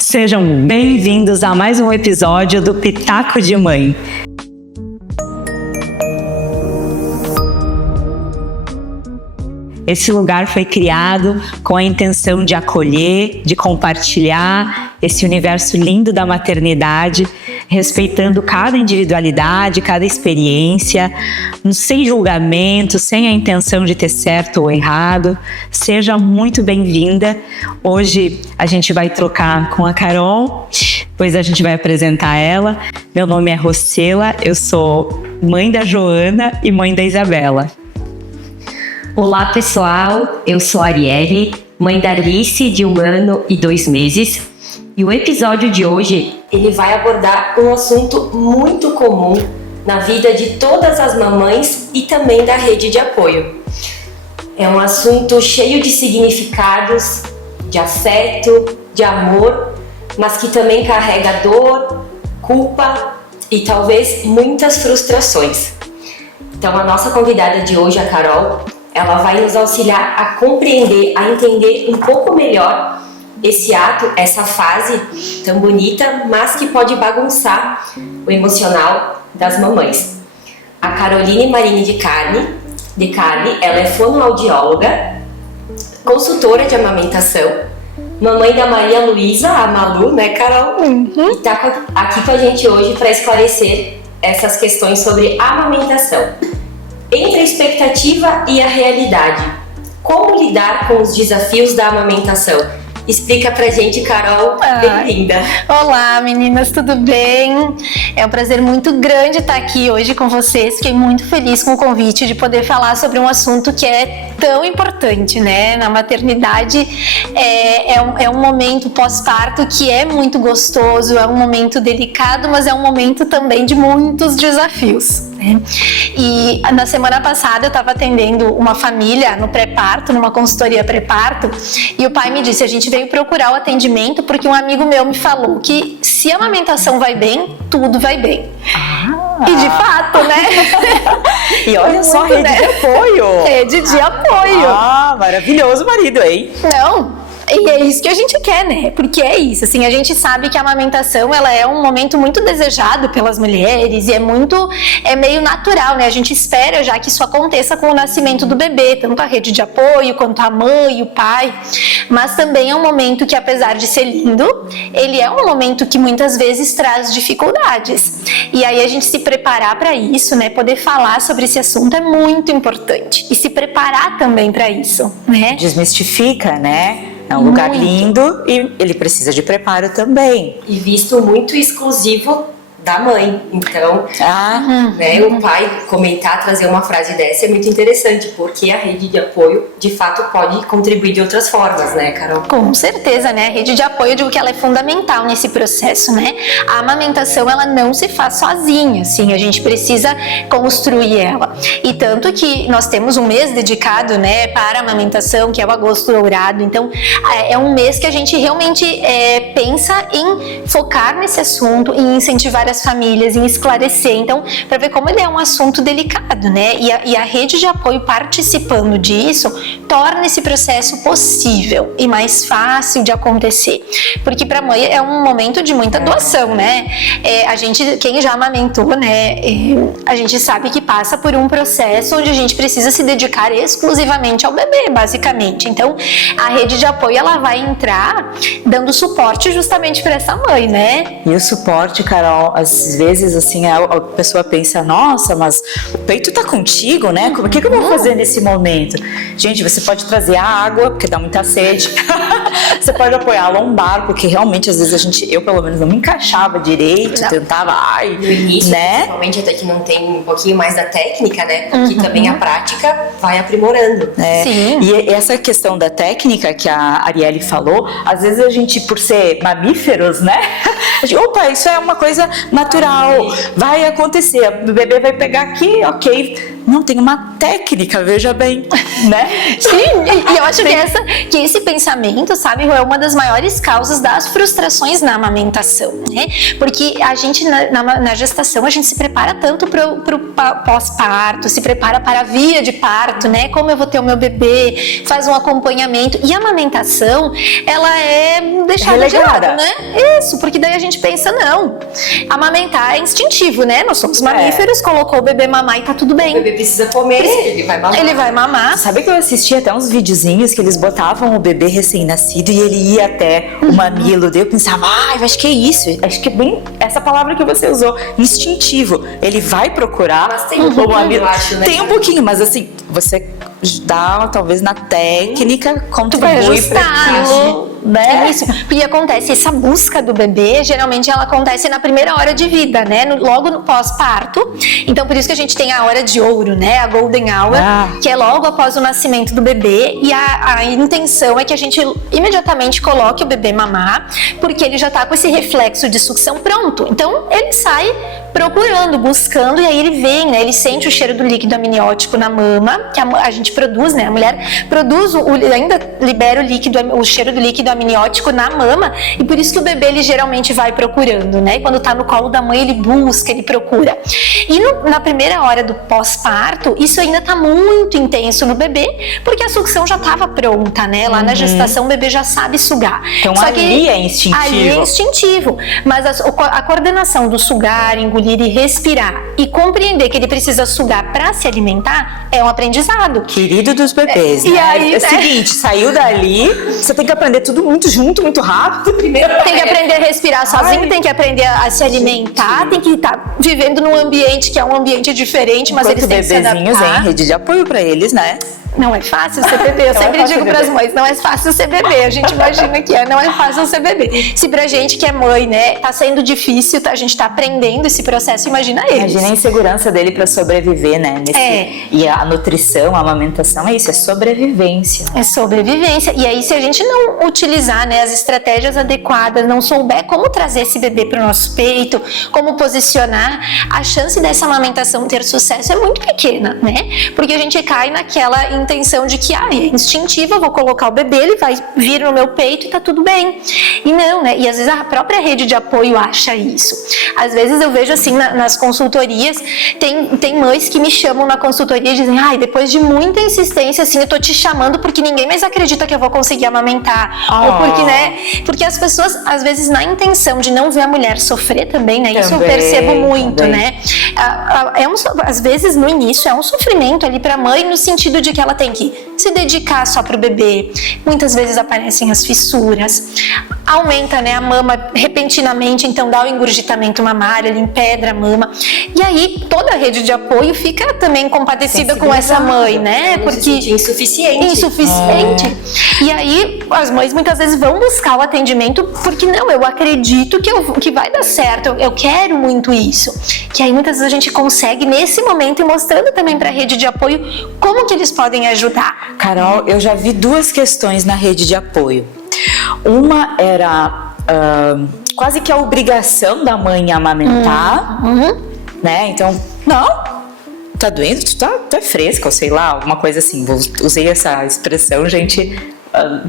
Sejam bem-vindos a mais um episódio do Pitaco de Mãe. Esse lugar foi criado com a intenção de acolher, de compartilhar esse universo lindo da maternidade, respeitando cada individualidade, cada experiência, sem julgamento, sem a intenção de ter certo ou errado. Seja muito bem-vinda. Hoje a gente vai trocar com a Carol, depois a gente vai apresentar ela. Meu nome é Rosela, eu sou mãe da Joana e mãe da Isabela. Olá pessoal, eu sou a Arielle, mãe da Alice de 1 ano e 2 meses, e o episódio de hoje ele vai abordar um assunto muito comum na vida de todas as mamães e também da rede de apoio. É um assunto cheio de significados, de afeto, de amor, mas que também carrega dor, culpa e talvez muitas frustrações. Então a nossa convidada de hoje, a Carol, ela vai nos auxiliar a compreender, a entender um pouco melhor esse ato, essa fase tão bonita, mas que pode bagunçar o emocional das mamães. A Caroline Marini de Carli, ela é fonoaudióloga, consultora de amamentação, mamãe da Maria Luísa, a Malu, né, Carol? E está aqui com a gente hoje para esclarecer essas questões sobre amamentação. Entre a expectativa e a realidade, como lidar com os desafios da amamentação? Explica pra gente, Carol, bem-vinda. Olá meninas, tudo bem? É um prazer muito grande estar aqui hoje com vocês. Fiquei muito feliz com o convite de poder falar sobre um assunto que é tão importante, né? Na maternidade é um momento pós-parto que é muito gostoso, é um momento delicado, mas é um momento também de muitos desafios. E na semana passada eu estava atendendo uma família no pré-parto, numa consultoria pré-parto, e o pai me disse: a gente veio procurar o atendimento porque um amigo meu me falou que se a amamentação vai bem, tudo vai bem. E de fato, né? E olha só, rede, né? De apoio. Rede de apoio. Maravilhoso marido, hein? Não. E é isso que a gente quer, né? Porque é isso, assim, a gente sabe que a amamentação, ela é um momento muito desejado pelas mulheres e é meio natural, né? A gente espera já que isso aconteça com o nascimento do bebê, tanto a rede de apoio, quanto a mãe e o pai. Mas também é um momento que, apesar de ser lindo, ele é um momento que muitas vezes traz dificuldades. E aí a gente se preparar para isso, né? Poder falar sobre esse assunto é muito importante. E se preparar também para isso, né? Desmistifica, né? É um lugar lindo e ele precisa de preparo também. E visto muito exclusivo da mãe. Então, né, o pai comentar, trazer uma frase dessa é muito interessante, porque a rede de apoio, de fato, pode contribuir de outras formas, né, Carol? Com certeza, né? A rede de apoio, eu digo que ela é fundamental nesse processo, né? A amamentação, ela não se faz sozinha, assim, a gente precisa construir ela. E tanto que nós temos um mês dedicado, né, para a amamentação, que é o Agosto Dourado. Então, é um mês que a gente realmente pensa em focar nesse assunto, em incentivar as famílias, em esclarecer. Então, para ver como ele é um assunto delicado, né? E a rede de apoio participando disso torna esse processo possível e mais fácil de acontecer. Porque para a mãe é um momento de muita doação, né? Quem já amamentou, né? A gente sabe que passa por um processo onde a gente precisa se dedicar exclusivamente ao bebê, basicamente. Então, a rede de apoio, ela vai entrar dando suporte justamente para essa mãe, né? E o suporte, Carol, às vezes, assim, a pessoa pensa: nossa, mas o peito tá contigo, né? O que eu vou fazer nesse momento? Gente, você pode trazer a água, porque dá muita sede. Você pode apoiar a lombar, porque realmente, às vezes, eu pelo menos não me encaixava direito, tentava, no início, né? Principalmente até que não tem um pouquinho mais da técnica, né? Porque também a prática vai aprimorando. Sim. E essa questão da técnica que a Arielle falou, às vezes a gente, por ser mamíferos, né? Opa, isso é uma coisa natural, vai acontecer, o bebê vai pegar aqui, ok. Não, tem uma técnica, veja bem, né? Sim, e eu acho que esse pensamento, sabe, é uma das maiores causas das frustrações na amamentação, né? Porque a gente, na gestação, a gente se prepara tanto pro pós-parto, se prepara para a via de parto, né? Como eu vou ter o meu bebê, faz um acompanhamento. E a amamentação, ela é deixada de lado, né? Isso, porque daí a gente pensa, não, amamentar é instintivo, né? Nós somos mamíferos, colocou o bebê mamar e tá tudo bem. O bebê precisa comer, ele vai mamar. Ele vai mamar. Sabe que eu assisti até uns videozinhos que eles botavam o bebê recém-nascido e ele ia até o mamilo. Daí eu pensava, eu acho que é isso. Acho que é bem essa palavra que você usou, instintivo. Ele vai procurar. Mas tem um pouquinho, eu acho, né? Tem um pouquinho, mas assim, você dá, talvez na técnica, Tu vai ajustar, né? Isso, porque acontece, essa busca do bebê, geralmente ela acontece na primeira hora de vida, né? Logo no pós-parto. Então, por isso que a gente tem a hora de ouro, né? A golden hour, que é logo após o nascimento do bebê. E a intenção é que a gente imediatamente coloque o bebê mamar, porque ele já tá com esse reflexo de sucção pronto. Então, ele sai procurando, buscando, e aí ele vem, né? Ele sente o cheiro do líquido amniótico na mama, que a gente produz, né? A mulher produz, ainda libera o cheiro do líquido amniótico na mama, e por isso que o bebê, ele geralmente vai procurando, né? Quando tá no colo da mãe, ele busca, ele procura. E na primeira hora do pós-parto, isso ainda tá muito intenso no bebê, porque a sucção já tava pronta, né? Lá na gestação, o bebê já sabe sugar. Então, ali é instintivo. Ali é instintivo. Mas a coordenação do sugar, engolir e respirar e compreender que ele precisa sugar para se alimentar é um aprendizado. Querido dos bebês, né? E aí, é o seguinte, saiu dali, você tem que aprender tudo muito junto, muito rápido. Primeiro tem que aprender a respirar sozinho, tem que aprender a se alimentar, tem que estar vivendo num ambiente que é um ambiente diferente, mas eles têm que se adaptar. Em rede de apoio para eles, né? Não é fácil ser bebê, eu sempre digo para as mães, não é fácil ser bebê, a gente imagina que não é fácil ser bebê. Se pra gente que é mãe, né, tá sendo difícil, a gente tá aprendendo esse processo, imagina eles. Imagina a insegurança dele para sobreviver, né? E a nutrição, a amamentação é isso, é sobrevivência. É sobrevivência, e aí se a gente não utilizar, né, as estratégias adequadas, não souber como trazer esse bebê pro nosso peito, como posicionar, a chance dessa amamentação ter sucesso é muito pequena, né? Porque a gente cai naquela intenção de que é instintiva, eu vou colocar o bebê, ele vai vir no meu peito e tá tudo bem. E não, né? E às vezes a própria rede de apoio acha isso. Às vezes eu vejo assim nas consultorias, tem mães que me chamam na consultoria e dizem, depois de muita insistência, assim, eu tô te chamando porque ninguém mais acredita que eu vou conseguir amamentar. Ou porque, né? Porque as pessoas, às vezes, na intenção de não ver a mulher sofrer também, né? Isso eu percebo muito, né? Às vezes, no início, é um sofrimento ali pra mãe, no sentido de que ela tem que se dedicar só pro bebê. Muitas vezes aparecem as fissuras, aumenta, né, a mama repentinamente, então dá o engurgitamento mamário, ele empedra a mama. E aí toda a rede de apoio fica também compadecida com essa mãe, né? Porque insuficiente. E aí as mães muitas vezes vão buscar o atendimento porque não, eu acredito que vai dar certo, eu quero muito isso. Que aí muitas vezes a gente consegue nesse momento e mostrando também para a rede de apoio como que eles podem ajudar. Carol, eu já vi duas questões na rede de apoio. Uma era quase que a obrigação da mãe amamentar, né? Então, não, tá doendo? Tu é fresca, ou sei lá, alguma coisa assim. Usei essa expressão, gente,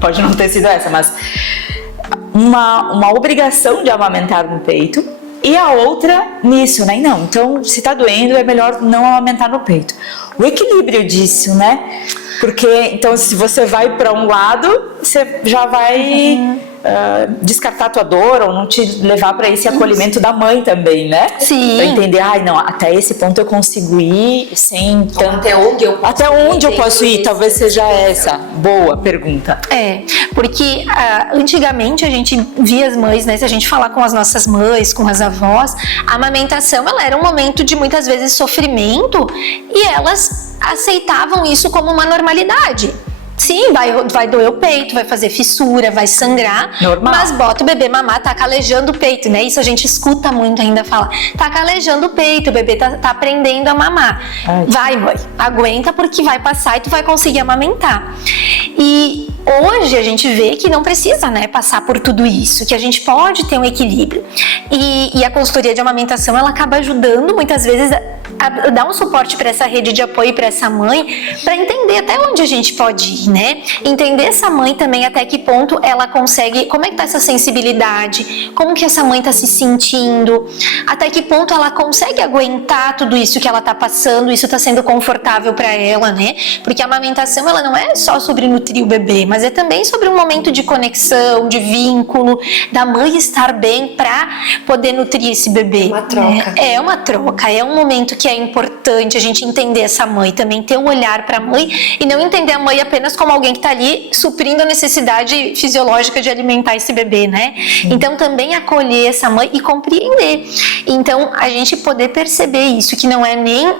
pode não ter sido essa, mas uma obrigação de amamentar no peito. E a outra nisso, né? Não, então se tá doendo é melhor não amamentar no peito. O equilíbrio disso, né? Porque, então, se você vai para um lado, você já vai descartar a tua dor ou não te levar para esse acolhimento da mãe também, né? Sim. Pra entender, não, até esse ponto eu consigo ir sem tanto... Até onde eu posso ir? Talvez seja essa. Boa pergunta. Porque antigamente a gente via as mães, né? Se a gente falar com as nossas mães, com as avós, a amamentação, ela era um momento de muitas vezes sofrimento e elas aceitavam isso como uma normalidade. Sim, vai doer o peito, vai fazer fissura, vai sangrar. Normal. Mas bota o bebê mamar, tá calejando o peito, né? Isso a gente escuta muito ainda falar. Tá calejando o peito, o bebê tá aprendendo a mamar. Vai, mãe, aguenta porque vai passar e tu vai conseguir amamentar. E Hoje a gente vê que não precisa, né, passar por tudo isso, que a gente pode ter um equilíbrio. E a consultoria de amamentação, ela acaba ajudando muitas vezes a dar um suporte para essa rede de apoio, para essa mãe, para entender até onde a gente pode ir, né? Entender essa mãe também até que ponto ela consegue, como é que tá essa sensibilidade, como que essa mãe tá se sentindo, até que ponto ela consegue aguentar tudo isso que ela tá passando, isso tá sendo confortável para ela, né? Porque a amamentação, ela não é só sobre nutrir o bebê, mas é também sobre um momento de conexão, de vínculo, da mãe estar bem para poder nutrir esse bebê. Uma troca. É uma troca, é um momento que é importante a gente entender essa mãe, também ter um olhar para a mãe e não entender a mãe apenas como alguém que está ali suprindo a necessidade fisiológica de alimentar esse bebê, né? Então também acolher essa mãe e compreender. Então a gente poder perceber isso, que não é nem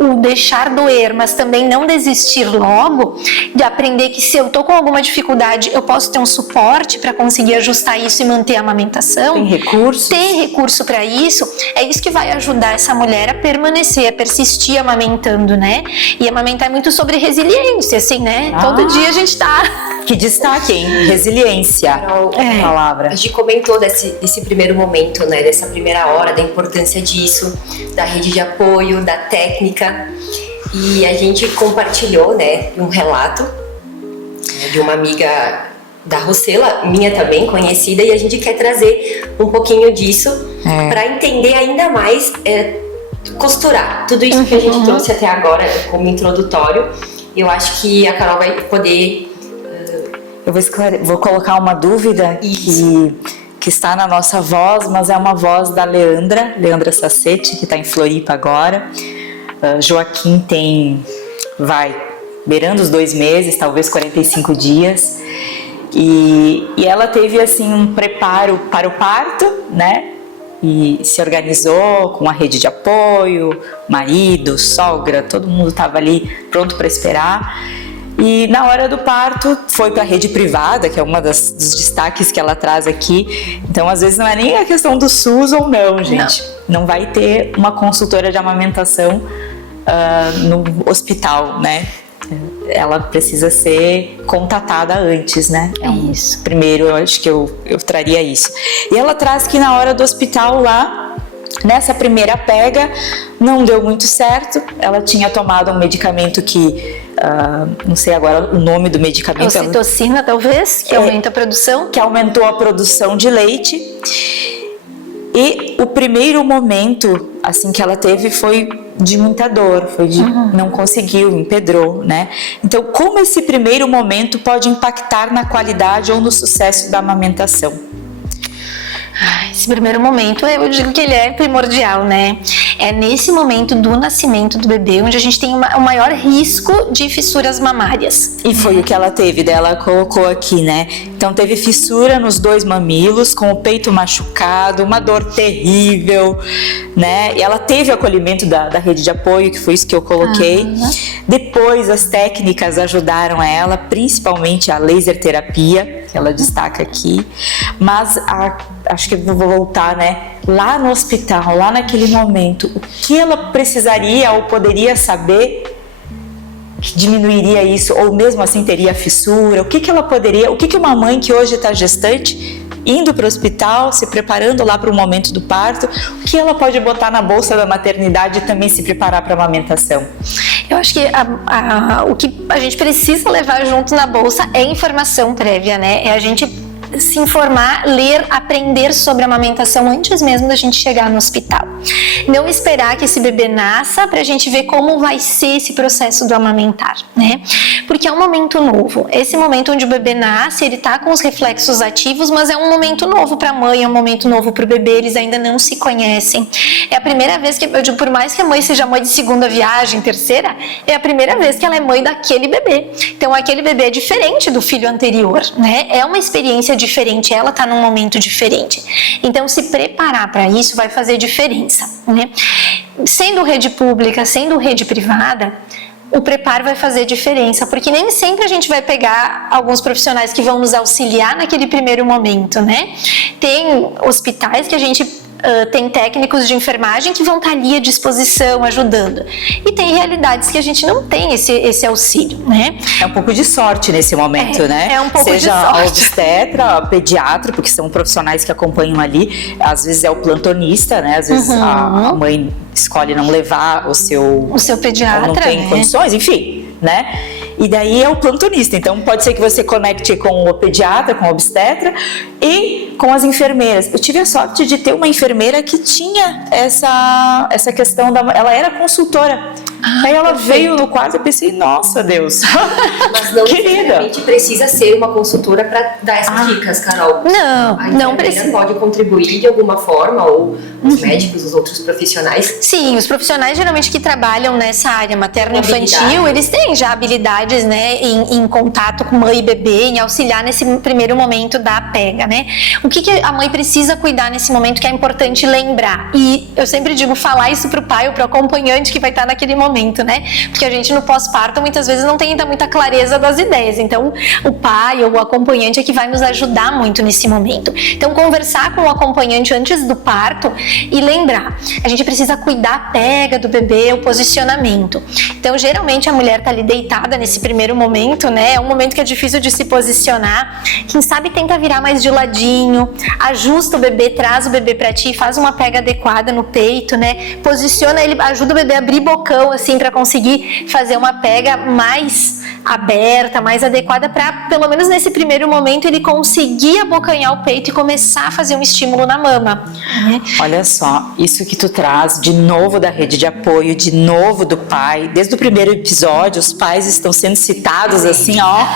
o deixar doer, mas também não desistir logo, de aprender que se eu tô com alguma dificuldade, eu posso ter um suporte para conseguir ajustar isso e manter a amamentação. Tem recurso? Tem recurso para isso. É isso que vai ajudar essa mulher a permanecer, a persistir amamentando, né? E amamentar é muito sobre resiliência, assim, né? Todo dia a gente tá... Que destaque, hein? Resiliência. Carol, A palavra. A gente comentou desse primeiro momento, né? Dessa primeira hora, da importância disso, da rede de apoio, da técnica. E a gente compartilhou, né? Um relato de uma amiga da Rosela, minha também, conhecida, e a gente quer trazer um pouquinho disso para entender ainda mais, costurar tudo isso que a gente trouxe até agora como introdutório. Eu acho que a Carol vai poder... Eu vou colocar uma dúvida que está na nossa voz, mas é uma voz da Leandra Sacete, que está em Floripa agora. Joaquim vai beirando os 2 meses, talvez 45 dias. E ela teve assim um preparo para o parto, né? E se organizou com a rede de apoio, marido, sogra, todo mundo estava ali pronto para esperar. E na hora do parto foi para a rede privada, que é uma dos destaques que ela traz aqui. Então, às vezes, não é nem a questão do SUS ou não, gente. Não vai ter uma consultora de amamentação no hospital, né? Ela precisa ser contatada antes, né? Isso. Primeiro, eu acho que eu traria isso. E ela traz que na hora do hospital lá, nessa primeira pega, não deu muito certo. Ela tinha tomado um medicamento que, não sei agora o nome do medicamento. Ocitocina, talvez, que aumenta a produção. Que aumentou a produção de leite. E o primeiro momento, assim, que ela teve foi de muita dor, foi de não conseguiu, empedrou, né? Então, como esse primeiro momento pode impactar na qualidade ou no sucesso da amamentação? Esse primeiro momento, eu digo que ele é primordial, né? É nesse momento do nascimento do bebê onde a gente tem o maior risco de fissuras mamárias. E foi o que ela teve, daí ela colocou aqui, né? Então teve fissura nos 2 mamilos, com o peito machucado, uma dor terrível, né? E ela teve o acolhimento da rede de apoio, que foi isso que eu coloquei. Depois as técnicas ajudaram ela, principalmente a laser terapia, que ela destaca aqui. Mas acho que eu vou voltar, né? Lá no hospital, lá naquele momento, o que ela precisaria ou poderia saber que diminuiria isso, ou mesmo assim teria fissura? O que ela poderia, o que uma mãe que hoje está gestante, indo para o hospital, se preparando lá para o momento do parto, o que ela pode botar na bolsa da maternidade e também se preparar para a amamentação? Eu acho que o que a gente precisa levar junto na bolsa é informação prévia, né? É a gente se informar, ler, aprender sobre a amamentação antes mesmo da gente chegar no hospital. Não esperar que esse bebê nasça pra gente ver como vai ser esse processo do amamentar, né? Porque é um momento novo. Esse momento onde o bebê nasce, ele tá com os reflexos ativos, mas é um momento novo pra mãe, é um momento novo pro bebê, eles ainda não se conhecem. É a primeira vez que, eu digo, por mais que a mãe seja mãe de segunda viagem, terceira, é a primeira vez que ela é mãe daquele bebê. Então aquele bebê é diferente do filho anterior, né? É uma experiência diferente, ela tá num momento diferente. Então se preparar para isso vai fazer diferença, né? Sendo rede pública, sendo rede privada, o preparo vai fazer diferença, porque nem sempre a gente vai pegar alguns profissionais que vão nos auxiliar naquele primeiro momento, né? Tem hospitais que a gente tem técnicos de enfermagem que vão estar ali à disposição, ajudando. E tem realidades que a gente não tem esse auxílio, né? É um pouco de sorte nesse momento, né? É um pouco Seja de sorte. a obstetra, a pediatra, porque são profissionais que acompanham ali. Às vezes é o plantonista, né? Às vezes a mãe escolhe não levar o seu pediatra, não tem né? condições, enfim, né? E daí é o plantonista. Então pode ser que você conecte com o pediatra, com o obstetra e com as enfermeiras. Eu tive a sorte de ter uma enfermeira que tinha essa questão ela era consultora. Aí ela veio no quarto e eu pensei, nossa Deus, Mas não querida. necessariamente precisa ser uma consultora para dar essas dicas, Carol. Não precisa. Pode contribuir de alguma forma, ou os médicos, os outros profissionais. Sim, os profissionais geralmente que trabalham nessa área materno-infantil, eles têm já habilidades, né, em contato com mãe e bebê, em auxiliar nesse primeiro momento da pega, né? O que a mãe precisa cuidar nesse momento que é importante lembrar? E eu sempre digo, falar isso pro pai ou pro acompanhante que vai estar naquele momento, né? Porque a gente no pós-parto muitas vezes não tem ainda muita clareza das ideias. Então, o pai ou o acompanhante é que vai nos ajudar muito nesse momento. Então, conversar com o acompanhante antes do parto e lembrar, a gente precisa cuidar a pega do bebê, o posicionamento. Então, geralmente a mulher tá ali deitada nesse primeiro momento, né? É um momento que é difícil de se posicionar. Quem sabe tenta virar mais de ladinho, ajusta o bebê, traz o bebê pra ti, faz uma pega adequada no peito, né? Posiciona ele, ajuda o bebê a abrir bocão, assim, para conseguir fazer uma pega mais aberta, mais adequada, para pelo menos nesse primeiro momento ele conseguir abocanhar o peito e começar a fazer um estímulo na mama. Olha só, isso que tu traz de novo da rede de apoio, de novo do pai, desde o primeiro episódio os pais estão sendo citados assim, ó,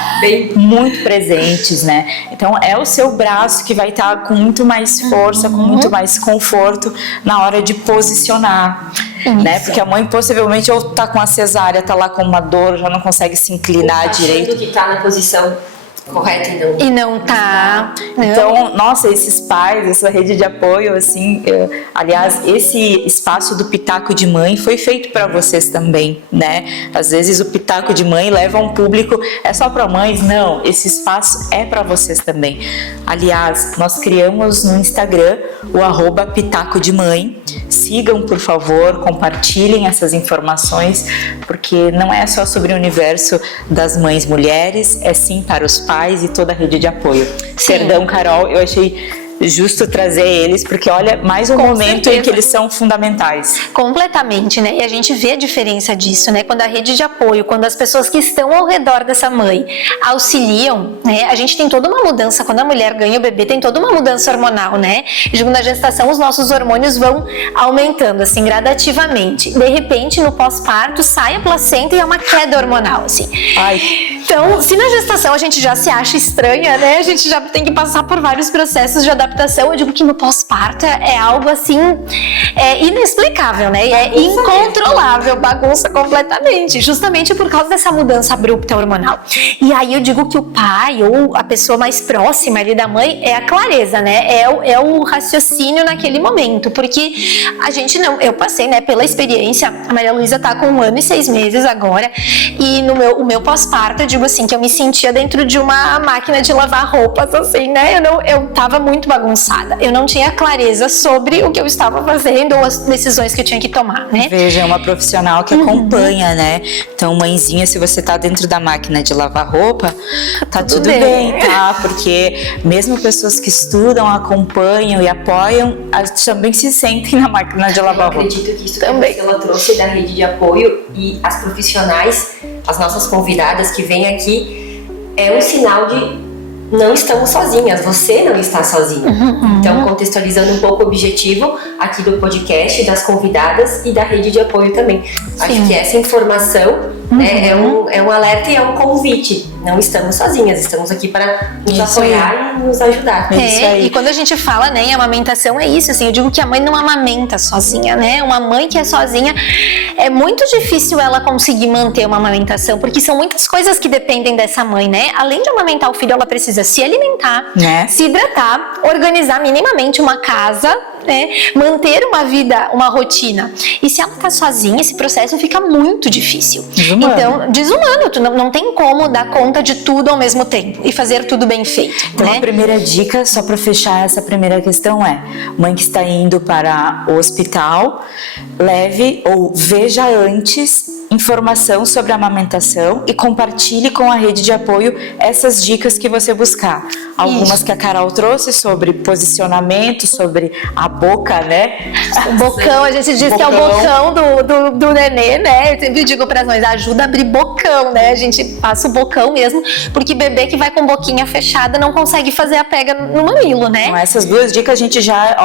muito presentes, né? Então é o seu braço que vai estar com muito mais força, com muito mais conforto na hora de posicionar. Né? Porque a mãe possivelmente ou tá com a cesárea, tá lá com uma dor, já não consegue se inclinar direito. Que tá na posição correta e não tá. Então, nossa, esses pais, essa rede de apoio, assim, aliás, esse espaço do Pitaco de Mãe foi feito para vocês também, né? Às vezes o Pitaco de Mãe leva um público, é só para mães? Não, esse espaço é para vocês também. Aliás, nós criamos no Instagram o @Pitaco de Mãe. Sigam, por favor, compartilhem essas informações, porque não é só sobre o universo das mães mulheres, é sim para os pais e toda a rede de apoio. Sim. Perdão, Carol, eu achei justo trazer eles, porque olha, mais um momento em que eles são fundamentais. Completamente, né? E a gente vê a diferença disso, né? Quando a rede de apoio, quando as pessoas que estão ao redor dessa mãe auxiliam, né? A gente tem toda uma mudança, quando a mulher ganha o bebê, tem toda uma mudança hormonal, né? Junto na gestação, os nossos hormônios vão aumentando, assim, gradativamente. De repente, no pós-parto, sai a placenta e é uma queda hormonal, assim. Ai. Então, se na gestação a gente já se acha estranha, né? A gente já tem que passar por vários processos de adaptação. Eu digo que no pós-parto é algo assim inexplicável, né? E é incontrolável, bagunça completamente, justamente por causa dessa mudança abrupta hormonal. E aí eu digo que o pai ou a pessoa mais próxima ali da mãe é a clareza, né? É o raciocínio naquele momento, porque a gente não, eu passei, né, pela experiência, a Maria Luísa tá com 1 ano e 6 meses agora, e o meu pós-parto, eu digo assim, que eu me sentia dentro de uma máquina de lavar roupas, assim, né? Eu tava muito bagunçada. Eu não tinha clareza sobre o que eu estava fazendo ou as decisões que eu tinha que tomar, né? Veja, é uma profissional que acompanha, né? Então, mãezinha, se você tá dentro da máquina de lavar roupa, tá tudo bem, tá? Porque mesmo pessoas que estudam, acompanham e apoiam, também se sentem na máquina de lavar roupa. Eu acredito que isso também ela trouxe da rede de apoio e as profissionais, as nossas convidadas que vêm aqui, é um sinal de não estamos sozinhas, você não está sozinha. Então, contextualizando um pouco o objetivo aqui do podcast, das convidadas e da rede de apoio também. Sim. Acho que essa informação né, é um alerta e é um convite. Não estamos sozinhas, estamos aqui para nos apoiar e nos ajudar. E quando a gente fala, né, em amamentação, é isso, assim, eu digo que a mãe não amamenta sozinha, né? Uma mãe que é sozinha, é muito difícil ela conseguir manter uma amamentação, porque são muitas coisas que dependem dessa mãe, né? Além de amamentar o filho, ela precisa se alimentar, se hidratar, organizar minimamente uma casa, né? Manter uma vida, uma rotina. E se ela tá sozinha, esse processo fica muito difícil. Desumano. Então, desumano. Tu não tem como dar conta de tudo ao mesmo tempo e fazer tudo bem feito, Então, né? a primeira dica, só para fechar essa primeira questão é: mãe que está indo para o hospital, leve ou veja antes informação sobre a amamentação e compartilhe com a rede de apoio essas dicas que você buscar. Algumas Isso. que a Carol trouxe sobre posicionamento, sobre a boca, né? O bocão, a gente diz que é o bocão do nenê, né? Eu sempre digo para as mães, ajuda a abrir bocão, né? A gente passa o bocão mesmo, porque bebê que vai com boquinha fechada não consegue fazer a pega no mamilo, né? Então, essas duas dicas a gente já,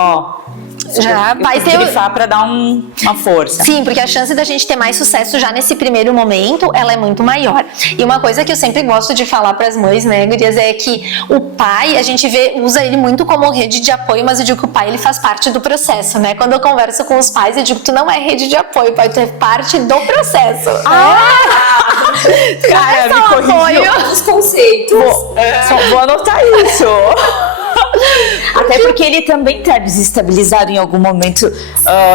Já vai ter grifar para dar uma força. Sim, porque a chance da gente ter mais sucesso já nesse primeiro momento, ela é muito maior. E uma coisa que eu sempre gosto de falar para as mães, né, gurias, é que o pai, a gente usa ele muito como rede de apoio, mas eu digo que o pai, ele faz parte do processo, né? Quando eu converso com os pais, eu digo que tu não é rede de apoio, pai, tu é parte do processo. Cara, me corrigiu Os conceitos. Vou anotar isso. Até porque ele também tá desestabilizado em algum momento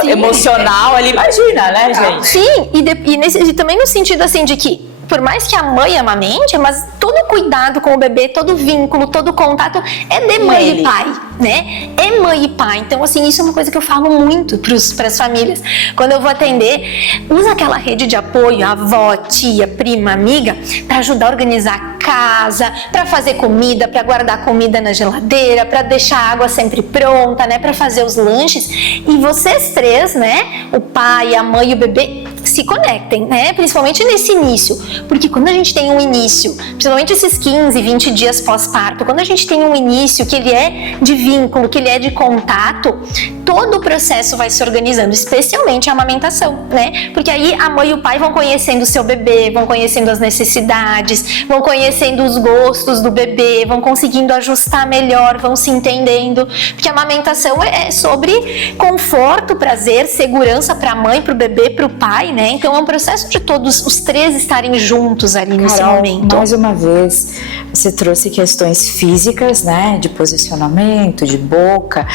emocional ali, imagina, né, gente? Sim, e também no sentido assim de que, por mais que a mãe amamente, mas todo cuidado com o bebê, todo vínculo, todo contato é de mãe e pai, né? É mãe e pai. Então, assim, isso é uma coisa que eu falo muito para as famílias. Quando eu vou atender, usa aquela rede de apoio, avó, tia, prima, amiga, para ajudar a organizar a casa, para fazer comida, para guardar comida na geladeira, para deixar a água sempre pronta, né? Para fazer os lanches. E vocês três, né? O pai, a mãe e o bebê se conectem, né? Principalmente nesse início. Porque quando a gente tem um início, principalmente esses 15, 20 dias pós-parto, quando a gente tem um início que ele é de vínculo, que ele é de contato, todo o processo vai se organizando, especialmente a amamentação, né? Porque aí a mãe e o pai vão conhecendo o seu bebê, vão conhecendo as necessidades, vão conhecendo os gostos do bebê, vão conseguindo ajustar melhor, vão se entendendo. Porque a amamentação é sobre conforto, prazer, segurança para a mãe, para o bebê, para o pai, né? Então é um processo de todos os três estarem juntos ali nesse Carol, momento. mais uma vez, você trouxe questões físicas, né? De posicionamento, de boca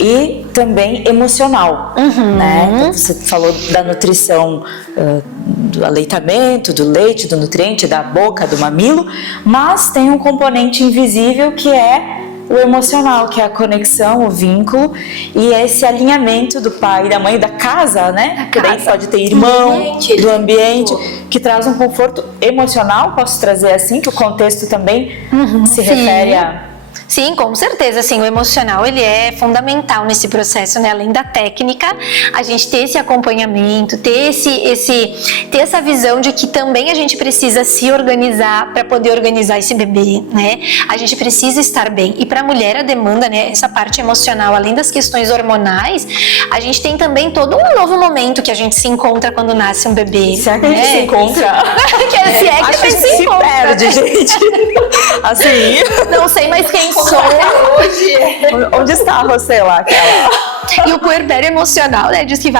e também emocional, né? Então, você falou da nutrição, do aleitamento, do leite, do nutriente, da boca, do mamilo, mas tem um componente invisível que é o emocional, que é a conexão, o vínculo e esse alinhamento do pai e da mãe, da casa, né? Porque daí pode ter irmão, do ambiente, que traz um conforto emocional, posso trazer assim, que o contexto também se refere a... Sim, com certeza, assim, o emocional ele é fundamental nesse processo, né? Além da técnica, a gente ter esse acompanhamento, ter essa visão de que também a gente precisa se organizar para poder organizar esse bebê, né? A gente precisa estar bem. E para a mulher a demanda, né? Essa parte emocional, além das questões hormonais, a gente tem também todo um novo momento que a gente se encontra quando nasce um bebê. Será que a gente se encontra? Se é que Acho a gente se encontra. perde, gente. Assim... Não sei mais quem sou. Onde está você lá, aquela? E o puerpério emocional, né, diz que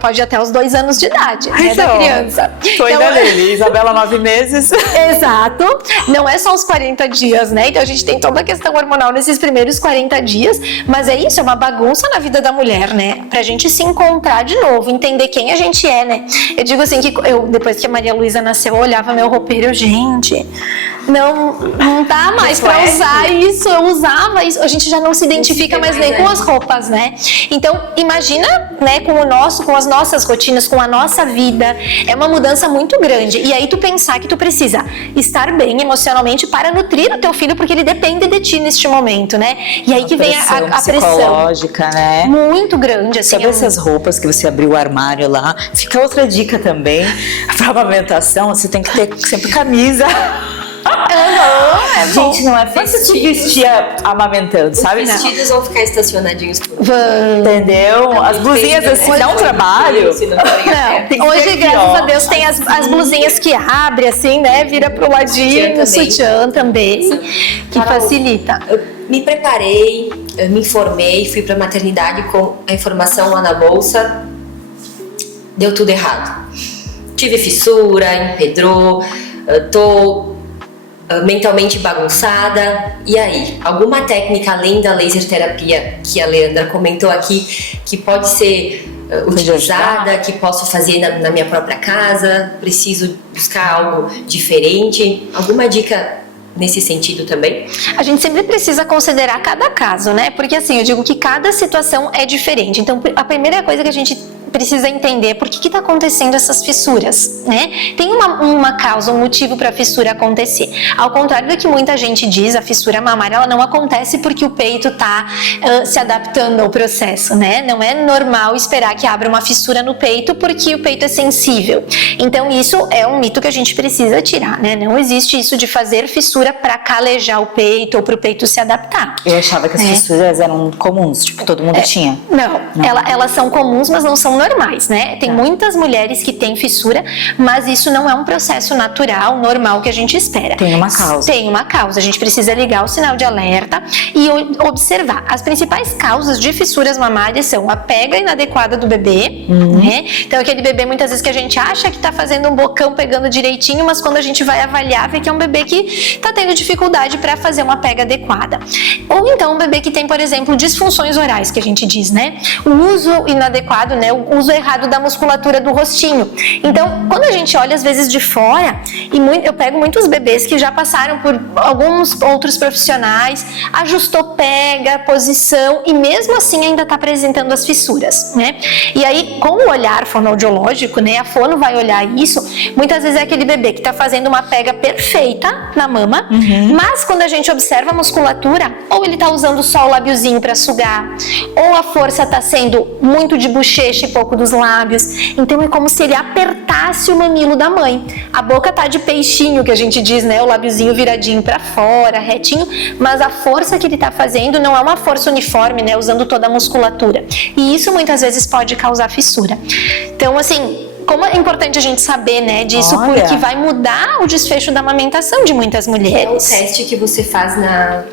pode ir até os 2 anos de idade, né, da Então, criança. Tô ainda nele. Isabela, 9 meses. Exato. Não é só os 40 dias, né? Então a gente tem toda a questão hormonal nesses primeiros 40 dias, mas é isso, é uma bagunça na vida da mulher, né? Pra gente se encontrar de novo, entender quem a gente é, né? Eu digo assim que depois que a Maria Luísa nasceu, eu olhava meu roupeiro, gente, não dá mais pra usar isso, eu usava isso, a gente já não se identifica mais nem com as roupas, né? Então, imagina, né, com as nossas rotinas, com a nossa vida, é uma mudança muito grande. E aí tu pensar que tu precisa estar bem emocionalmente para nutrir o teu filho, porque ele depende de ti neste momento, né? E aí que vem a pressão psicológica, né? muito grande, assim. Sabe essas roupas que você abriu o armário lá? Fica outra dica também, pra amamentação, você tem que ter sempre camisa. Gente, não é fácil se vestir amamentando, sabe? Os vestidos vão ficar estacionadinhos por Entendeu? As blusinhas assim dá um trabalho. Não. Hoje, graças a Deus, tem as blusinhas que abre assim, né? Vira pro ladinho, o sutiã também, que Carol, facilita. Eu me preparei, eu me informei, fui pra maternidade com a informação lá na bolsa, deu tudo errado. Tive fissura, empedrou, tô mentalmente bagunçada. E aí, alguma técnica além da laser terapia que a Leandra comentou aqui que pode ser utilizada, que posso fazer na minha própria casa? Preciso buscar algo diferente? Alguma dica nesse sentido também? A gente sempre precisa considerar cada caso, né? Porque assim, eu digo que cada situação é diferente. Então, a primeira coisa que a gente precisa entender por que está acontecendo essas fissuras, né? Tem uma causa, um motivo para a fissura acontecer. Ao contrário do que muita gente diz, a fissura mamária ela não acontece porque o peito está se adaptando ao processo, né? Não é normal esperar que abra uma fissura no peito porque o peito é sensível. Então isso é um mito que a gente precisa tirar, né? Não existe isso de fazer fissura para calejar o peito ou para o peito se adaptar. Eu achava que as fissuras eram comuns, tipo, todo mundo tinha. Não. Elas são comuns, mas não são normais, né? Tem muitas mulheres que têm fissura, mas isso não é um processo natural, normal que a gente espera. Tem uma causa. Tem uma causa. A gente precisa ligar o sinal de alerta e observar. As principais causas de fissuras mamárias são a pega inadequada do bebê, né? Então aquele bebê muitas vezes que a gente acha que tá fazendo um bocão pegando direitinho, mas quando a gente vai avaliar, vê que é um bebê que tá tendo dificuldade para fazer uma pega adequada. Ou então um bebê que tem, por exemplo, disfunções orais, que a gente diz, né? O uso inadequado, né? O uso errado da musculatura do rostinho. Então, quando a gente olha às vezes de fora, eu pego muitos bebês que já passaram por alguns outros profissionais, ajustou pega, posição e mesmo assim ainda está apresentando as fissuras, né? E aí, com o olhar fonoaudiológico, né? A fono vai olhar isso, muitas vezes é aquele bebê que está fazendo uma pega perfeita na mama, mas quando a gente observa a musculatura, ou ele está usando só o lábiozinho para sugar, ou a força está sendo muito de bochecha e pouco dos lábios. Então é como se ele apertasse o mamilo da mãe. A boca tá de peixinho, que a gente diz, né? O lábiozinho viradinho para fora, retinho, mas a força que ele tá fazendo não é uma força uniforme, né? Usando toda a musculatura. E isso muitas vezes pode causar fissura. Então, assim, como é importante a gente saber, né, disso, porque vai mudar o desfecho da amamentação de muitas mulheres. É um teste que você faz na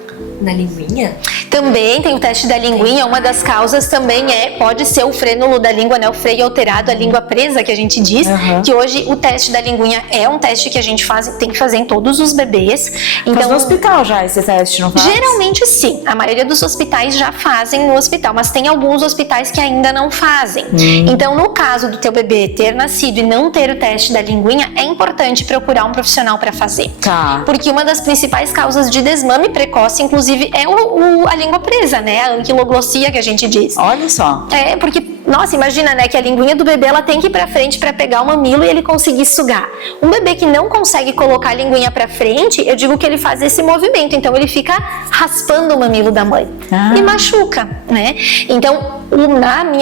linguinha? Também tem o teste da linguinha, uma das causas também pode ser o frênulo da língua, né, o freio alterado, a língua presa, que a gente diz, que hoje o teste da linguinha é um teste que a gente tem que fazer em todos os bebês. Então, no hospital já esse teste não faz? Geralmente sim, a maioria dos hospitais já fazem no hospital, mas tem alguns hospitais que ainda não fazem. Então, no caso do teu bebê ter nascido e não ter o teste da linguinha, é importante procurar um profissional para fazer. Tá. Porque uma das principais causas de desmame precoce, inclusive, é a língua presa, né? A anquiloglossia, que a gente diz. Olha só. Porque, nossa, imagina, né? Que a linguinha do bebê, ela tem que ir pra frente pra pegar o mamilo e ele conseguir sugar. Um bebê que não consegue colocar a linguinha pra frente, eu digo que ele faz esse movimento. Então, ele fica raspando o mamilo da mãe. E machuca, né? Então,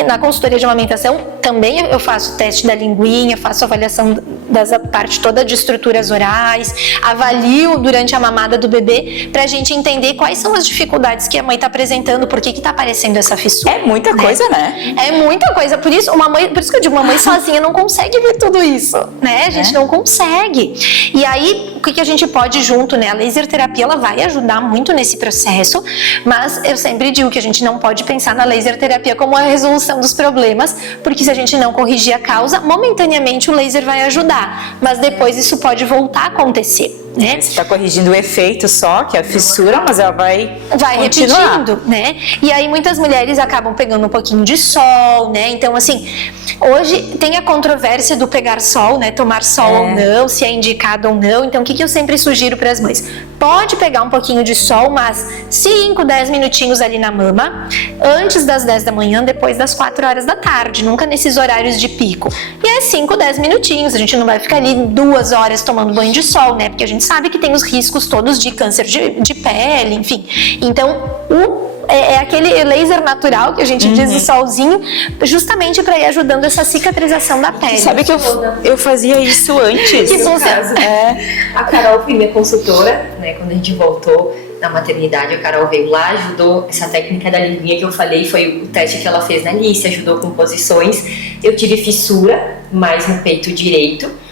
na consultoria de amamentação, também eu faço o teste da linguinha, faço avaliação da parte toda de estruturas orais, avalio durante a mamada do bebê pra gente entender quais são as dificuldades que a mãe tá apresentando, por que tá aparecendo essa fissura. É muita coisa, né? É muita coisa, por isso que eu digo, uma mãe sozinha não consegue ver tudo isso, né? A gente não consegue. E aí, o que a gente pode junto, né? A laser terapia, ela vai ajudar muito nesse processo, mas eu sempre digo que a gente não pode pensar na laser terapia como a resolução dos problemas, porque se a gente não corrigir a causa, momentaneamente o laser vai ajudar, mas depois isso pode voltar a acontecer. Né? Você está corrigindo o efeito só, que é a fissura, mas ela vai continuar. Repetindo, né? E aí muitas mulheres acabam pegando um pouquinho de sol, né? Então, assim, hoje tem a controvérsia do pegar sol, né? Tomar sol ou não, se é indicado ou não. Então, o que eu sempre sugiro para as mães? Pode pegar um pouquinho de sol, mas 5, 10 minutinhos ali na mama, antes das 10 da manhã, depois das 4 horas da tarde, nunca nesses horários de pico. E é 5, 10 minutinhos, a gente não vai ficar ali 2 horas tomando banho de sol, né? Porque a gente sabe que tem os riscos todos de câncer de pele, enfim. Então, é aquele laser natural que a gente diz do solzinho, justamente para ir ajudando essa cicatrização da pele. Sabe que eu fazia isso antes? Que funciona. A Carol foi minha consultora, né? Quando a gente voltou na maternidade, a Carol veio lá, ajudou essa técnica da linguinha que eu falei, foi o teste que ela fez na Alice, ajudou com posições. Eu tive fissura, mais no peito direito.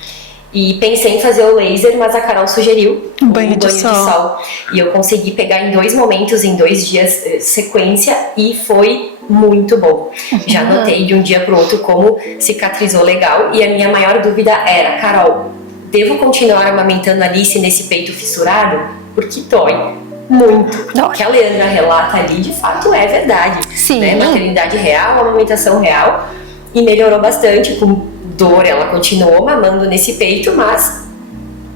E pensei em fazer o laser, mas a Carol sugeriu um banho de sol. E eu consegui pegar em 2 momentos, em 2 dias, sequência, e foi muito bom. Já notei de um dia para o outro como cicatrizou legal. E a minha maior dúvida era, Carol, devo continuar amamentando a Alice nesse peito fissurado? Porque dói muito. O que a Leandra relata ali, de fato, é verdade. Sim. Né? Maternidade real, amamentação real. E melhorou bastante. Com dor, ela continuou mamando nesse peito, mas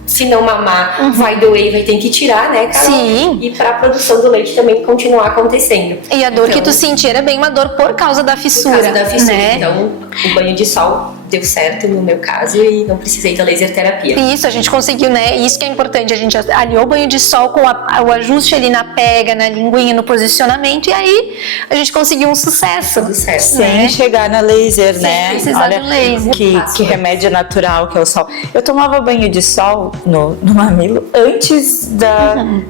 se não mamar, vai doer e vai ter que tirar, né, Carol? Sim. E para a produção do leite também continuar acontecendo. E a dor que tu sentia era bem uma dor por causa da fissura. Por causa da fissura. Né? Então, o banho de sol deu certo no meu caso e não precisei da laser terapia. Isso, a gente conseguiu, né? Isso que é importante, a gente aliou o banho de sol com o ajuste ali na pega, na linguinha, no posicionamento, e aí a gente conseguiu um sucesso. Tudo certo. Sem chegar na laser, né? precisar do laser. Que remédio natural que é o sol. Eu tomava banho de sol no mamilo antes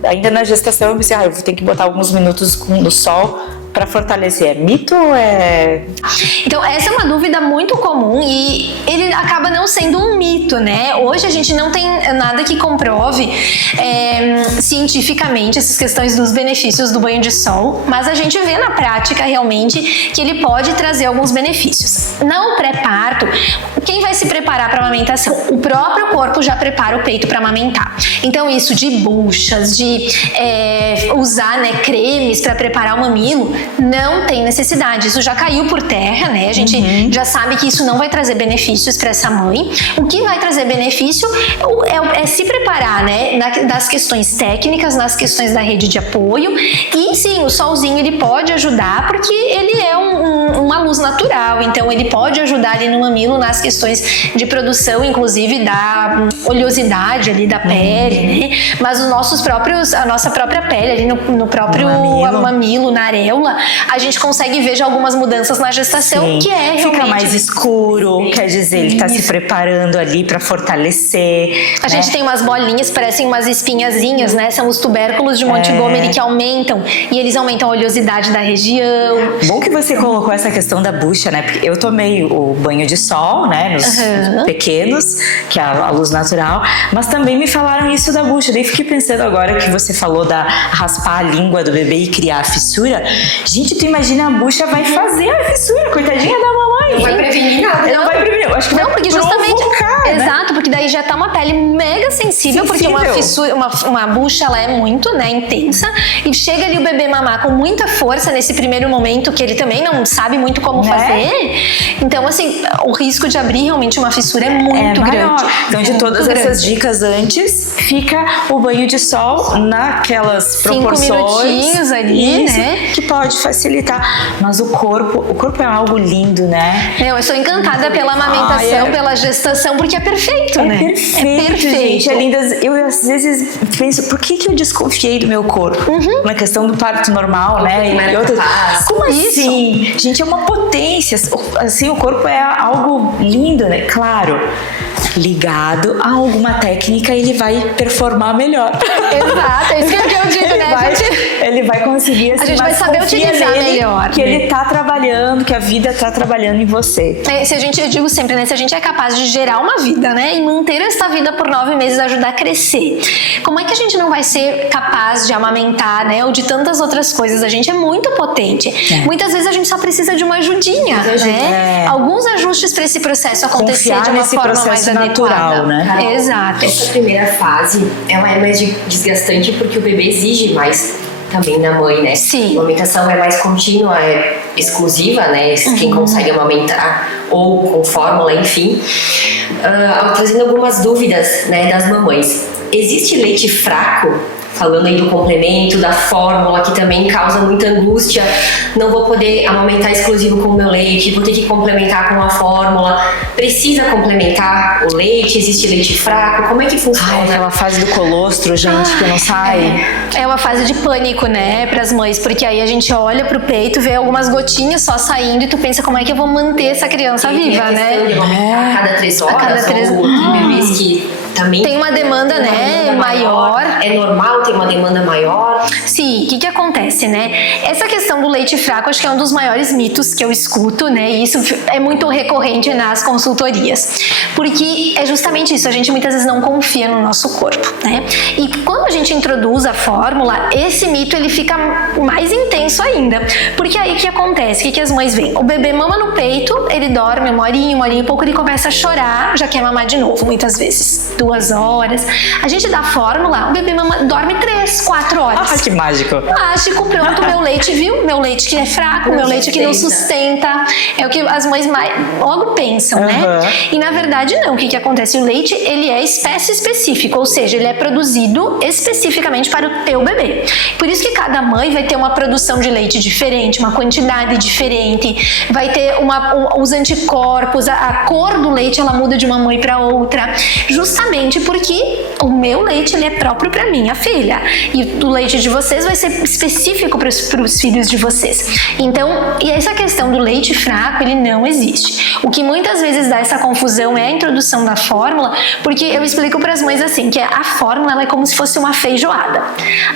ainda na gestação. Eu pensei, eu vou ter que botar alguns minutos no sol para fortalecer. É mito ou é... Então, essa é uma dúvida muito comum e ele acaba não sendo um mito, né? Hoje a gente não tem nada que comprove cientificamente essas questões dos benefícios do banho de sol, mas a gente vê na prática realmente que ele pode trazer alguns benefícios. No pré-parto, quem vai se preparar para a amamentação? O próprio corpo já prepara o peito para amamentar. Então, isso de buchas, de usar, né, cremes para preparar o mamilo, não tem necessidade. Isso já caiu por terra, né? A gente já sabe que isso não vai trazer benefícios para essa mãe. O que vai trazer benefício é se preparar, né? Das questões técnicas, nas questões da rede de apoio. E sim, o solzinho ele pode ajudar porque ele é uma luz natural. Então ele pode ajudar ali no mamilo nas questões de produção, inclusive da oleosidade ali da pele, né? Mas a nossa própria pele ali no próprio mamilo, na areola, a gente consegue ver já algumas mudanças na gestação. Sim. Que é realmente... Fica mais escuro, quer dizer, ele tá se preparando ali para fortalecer. A gente tem umas bolinhas, parecem umas espinhazinhas, né? São os tubérculos de Montgomery que aumentam, e eles aumentam a oleosidade da região. Bom que você colocou essa questão da bucha, né? Porque eu tomei o banho de sol, né? Nos pequenos, que é a luz natural, mas também me falaram isso da bucha. Daí fiquei pensando agora que você falou da raspar a língua do bebê e criar a fissura. Gente, tu imagina, a bucha vai fazer a fissura, coitadinha da mamãe. Não vai prevenir nada. Não vai prevenir. Acho que não, vai porque justamente provocar, né? Exato, porque daí já tá uma pele mega sensível, porque uma fissura, uma bucha, ela é muito, né, intensa, e chega ali o bebê mamar com muita força nesse primeiro momento que ele também não sabe muito como fazer. Então, assim, o risco de abrir realmente uma fissura é muito grande. Então, de todas essas dicas antes, fica o banho de sol naquelas proporções. 5 minutinhos ali, né? Que pode facilitar. Mas o corpo é algo lindo, né? Eu sou encantada pela amamentação, pela gestação, porque é perfeito, né? Perfeito, gente. É lindo. Eu, às vezes, penso, por que eu desconfiei do meu corpo? Na questão do parto normal, né? Como assim? Gente, é uma potência. Assim, o corpo é algo lindo, né? Claro, ligado a alguma técnica, ele vai performar melhor. Exato, é isso que eu digo, né? Ele vai conseguir, assim, a gente vai saber utilizar melhor. Que ele tá trabalhando, que a vida tá trabalhando em você. Eu digo sempre, né? Se a gente é capaz de gerar uma vida, né? E manter essa vida por 9 meses, ajudar a crescer. Como é que a gente não vai ser capaz de amamentar, né? Ou de tantas outras coisas? A gente é muito potente. Muitas vezes a gente só precisa de uma ajudinha, né? Alguns ajustes para esse processo acontecer de uma forma mais natural, né? Carol, Exato. Essa primeira fase, ela é mais desgastante porque o bebê exige mais também da mãe, né? Sim. A amamentação é mais contínua, é exclusiva, né? Quem consegue amamentar ou com fórmula, enfim. Trazendo algumas dúvidas, né, das mamães. Existe leite fraco? Falando aí do complemento, da fórmula, que também causa muita angústia. Não vou poder amamentar exclusivo com o meu leite, vou ter que complementar com a fórmula. Precisa complementar o leite? Existe leite fraco? Como é que funciona? Aquela fase do colostro, gente, que não sai. É uma fase de pânico, né, pras mães, porque aí a gente olha pro peito, vê algumas gotinhas só saindo e tu pensa, como é que eu vou manter essa criança viva, né? A cada 3 horas, a cada 3 ou tem bebês que também tem uma demanda, né, maior. É normal ter uma demanda maior? Sim, o que acontece, né? Essa questão do leite fraco, acho que é um dos maiores mitos que eu escuto, né? E isso é muito recorrente nas consultorias. Porque é justamente isso, a gente muitas vezes não confia no nosso corpo, né? E quando a gente introduz a fórmula, esse mito ele fica mais intenso ainda. Porque aí o que acontece? O que as mães veem? O bebê mama no peito, ele dorme uma horinha e pouco, ele começa a chorar, já quer mamar de novo, muitas vezes. 2 horas. A gente dá fórmula, o bebê dorme 3, 4 horas. Ah, que mágico. Mágico, pronto, meu leite, viu? Meu leite que é fraco, meu leite que não sustenta. É o que as mães logo pensam, né? E na verdade não, o que acontece? O leite, ele é espécie específica, ou seja, ele é produzido especificamente para o teu bebê. Por isso que cada mãe vai ter uma produção de leite diferente, uma quantidade diferente, vai ter os anticorpos, a cor do leite, ela muda de uma mãe para outra, justamente porque o meu leite, ele é próprio para minha filha, e o leite de vocês vai ser específico para os filhos de vocês. Então, e essa questão do leite fraco, ele não existe. O que muitas vezes dá essa confusão é a introdução da fórmula, porque eu explico para as mães assim, que a fórmula, ela é como se fosse uma feijoada.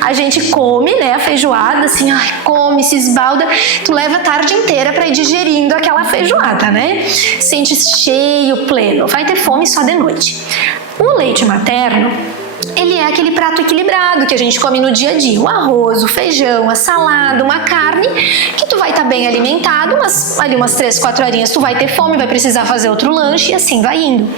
A gente come, né, a feijoada, assim, come, se esbalda, tu leva a tarde inteira para ir digerindo aquela feijoada, né? Sente cheio, pleno, vai ter fome só de noite. O leite materno, ele é aquele prato equilibrado que a gente come no dia a dia, o arroz, o feijão, a salada, uma carne, que tu vai estar bem alimentado, mas ali umas 3, 4 horinhas tu vai ter fome, vai precisar fazer outro lanche e assim vai indo.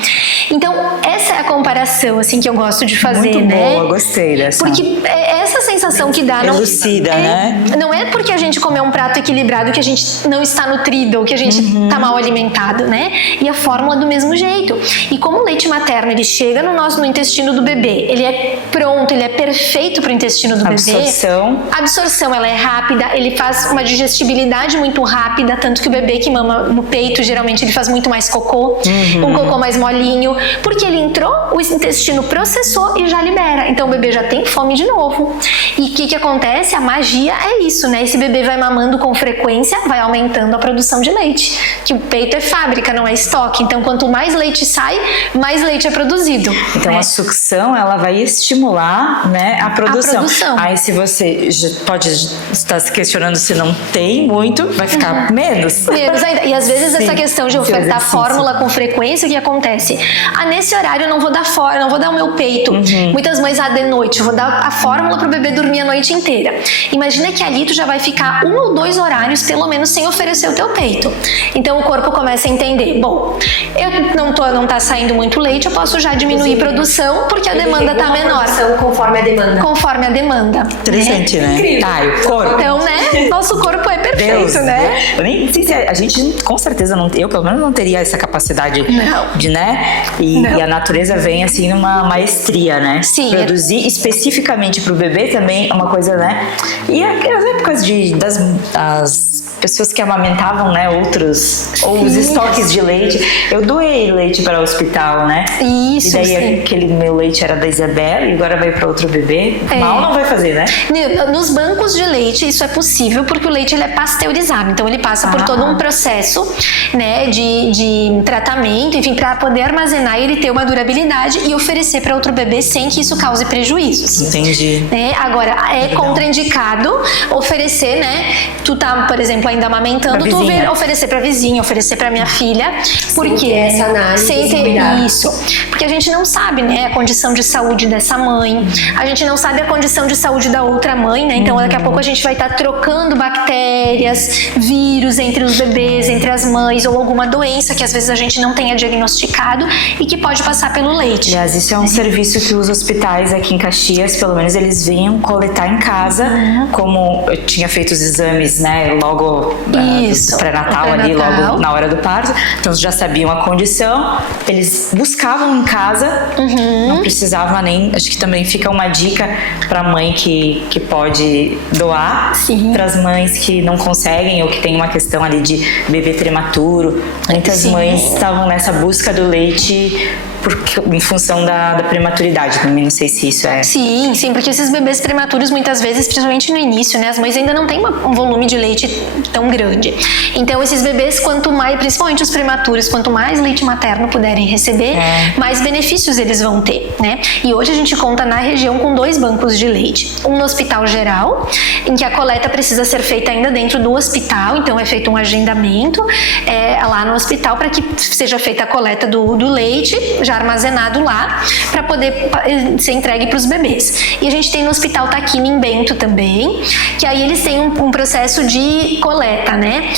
Então, essa é a comparação, assim, que eu gosto de fazer, muito né? Boa, gostei dessa. Porque é essa sensação que dá... Elucida, né? Não é porque a gente comeu um prato equilibrado que a gente não está nutrido ou que a gente está mal alimentado, né? E a fórmula do mesmo jeito. E como o leite materno, ele chega no intestino do bebê, ele é pronto, ele é perfeito para o intestino do bebê. A absorção, ela é rápida, ele faz uma digestibilidade muito rápida, tanto que o bebê que mama no peito, geralmente ele faz muito mais cocô, um cocô mais molinho, porque ele entrou, o intestino processou e já libera. Então o bebê já tem fome de novo. E o que acontece? A magia é isso, né? Esse bebê vai mamando com frequência, vai aumentando a produção de leite. Que o peito é fábrica, não é estoque. Então quanto mais leite sai, mais leite é produzido. Então a sucção, ela vai estimular, né, a produção. Aí se você pode estar se questionando se não tem muito, vai ficar menos. Menos ainda. E às vezes essa questão de ofertar fórmula com frequência, o que acontece? Nesse horário eu não vou dar fórmula, não vou dar o meu peito. Muitas mães, de noite, eu vou dar a fórmula pro bebê dormir a noite inteira. Imagina que ali tu já vai ficar 1 ou 2 horários, pelo menos, sem oferecer o teu peito. Então o corpo começa a entender, bom, eu não tá saindo muito leite, eu posso já diminuir produção, porque a demanda tá menor. Conforme a demanda. Conforme a demanda. Interessante, né? Tá, e o corpo. Então, né? Nosso corpo é perfeito, né? Eu nem sei se a gente, com certeza, eu pelo menos não teria essa capacidade de, né? E a natureza vem assim numa maestria, né? Sim. Produzir especificamente pro bebê também é uma coisa, né? E as épocas das pessoas que amamentavam, né? Ou os estoques de leite. Eu doei leite para o hospital, né? Isso, e daí aquele meu leite era da Isabela e agora vai para outro bebê. Mal não vai fazer, né? Nos bancos de leite isso é possível porque o leite, ele é pasteurizado, então ele passa por todo um processo, né, de tratamento, enfim, para poder armazenar e ele ter uma durabilidade e oferecer para outro bebê sem que isso cause prejuízos. Entendi. Agora, é contraindicado oferecer, né? Tu tá, por exemplo, ainda amamentando, tu oferecer para vizinha, oferecer para minha filha, porque essa análise, sem ter isso, porque a gente não sabe, né, a condição de saúde dessa mãe, a gente não sabe a condição de saúde da outra mãe, né? Então daqui a pouco a gente vai estar trocando bactérias, vírus entre os bebês, entre as mães, ou alguma doença que às vezes a gente não tenha diagnosticado e que pode passar pelo leite. Aliás, isso é um serviço que os hospitais aqui em Caxias, pelo menos eles vinham coletar em casa, como eu tinha feito os exames, né, logo pré-natal ali, logo na hora do parto, então já sabiam a condição, eles buscavam em casa, não precisava nem, acho que também fica uma dica para mãe que pode doar, para as mães que não conseguem ou que tem uma questão ali de bebê prematuro. Muitas mães estavam nessa busca do leite em função da prematuridade, também não sei se isso é... Sim, porque esses bebês prematuros, muitas vezes, principalmente no início, né, as mães ainda não têm um volume de leite tão grande. Então, esses bebês, quanto mais, principalmente os prematuros, quanto mais leite materno puderem receber, mais benefícios eles vão ter, né? E hoje a gente conta na região com 2 bancos de leite. Um no hospital geral, em que a coleta precisa ser feita ainda dentro do hospital, então é feito um agendamento lá no hospital para que seja feita a coleta do leite, já já armazenado lá para poder ser entregue para os bebês. E a gente tem no Hospital Taquini em Bento também, que aí eles têm um processo de coleta, né?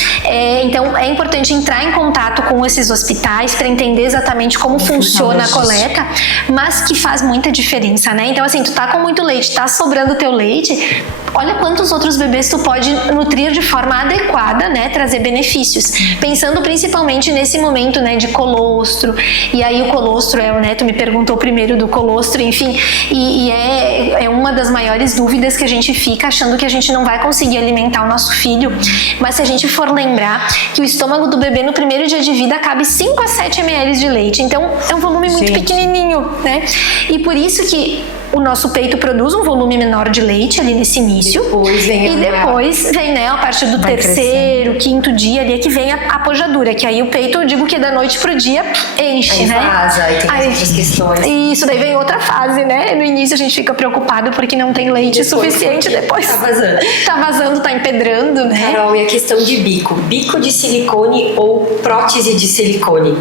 Então é importante entrar em contato com esses hospitais para entender exatamente como funciona a coleta, mas que faz muita diferença, né? Então assim, tu tá com muito leite, tá sobrando teu leite, olha quantos outros bebês tu pode nutrir de forma adequada, né? Trazer benefícios. Pensando principalmente nesse momento, né, de colostro. E aí o colostro né, tu me perguntou primeiro do colostro, enfim, e é uma das maiores dúvidas que a gente fica, achando que a gente não vai conseguir alimentar o nosso filho. Mas se a gente for lembrar que o estômago do bebê no primeiro dia de vida cabe 5 a 7 ml de leite, então é um volume muito pequenininho, né? E por isso que o nosso peito produz um volume menor de leite ali nesse início. Depois vem, né, a partir do terceiro, quinto dia ali é que vem a pojadura, que aí o peito, eu digo que da noite pro dia enche, aí né? Vaza, aí tem outras questões. Isso, daí vem outra fase, né? No início a gente fica preocupado porque não tem leite suficiente, depois tá vazando. Tá vazando, tá empedrando, né? Carol, e a questão de bico? Bico de silicone ou prótese de silicone?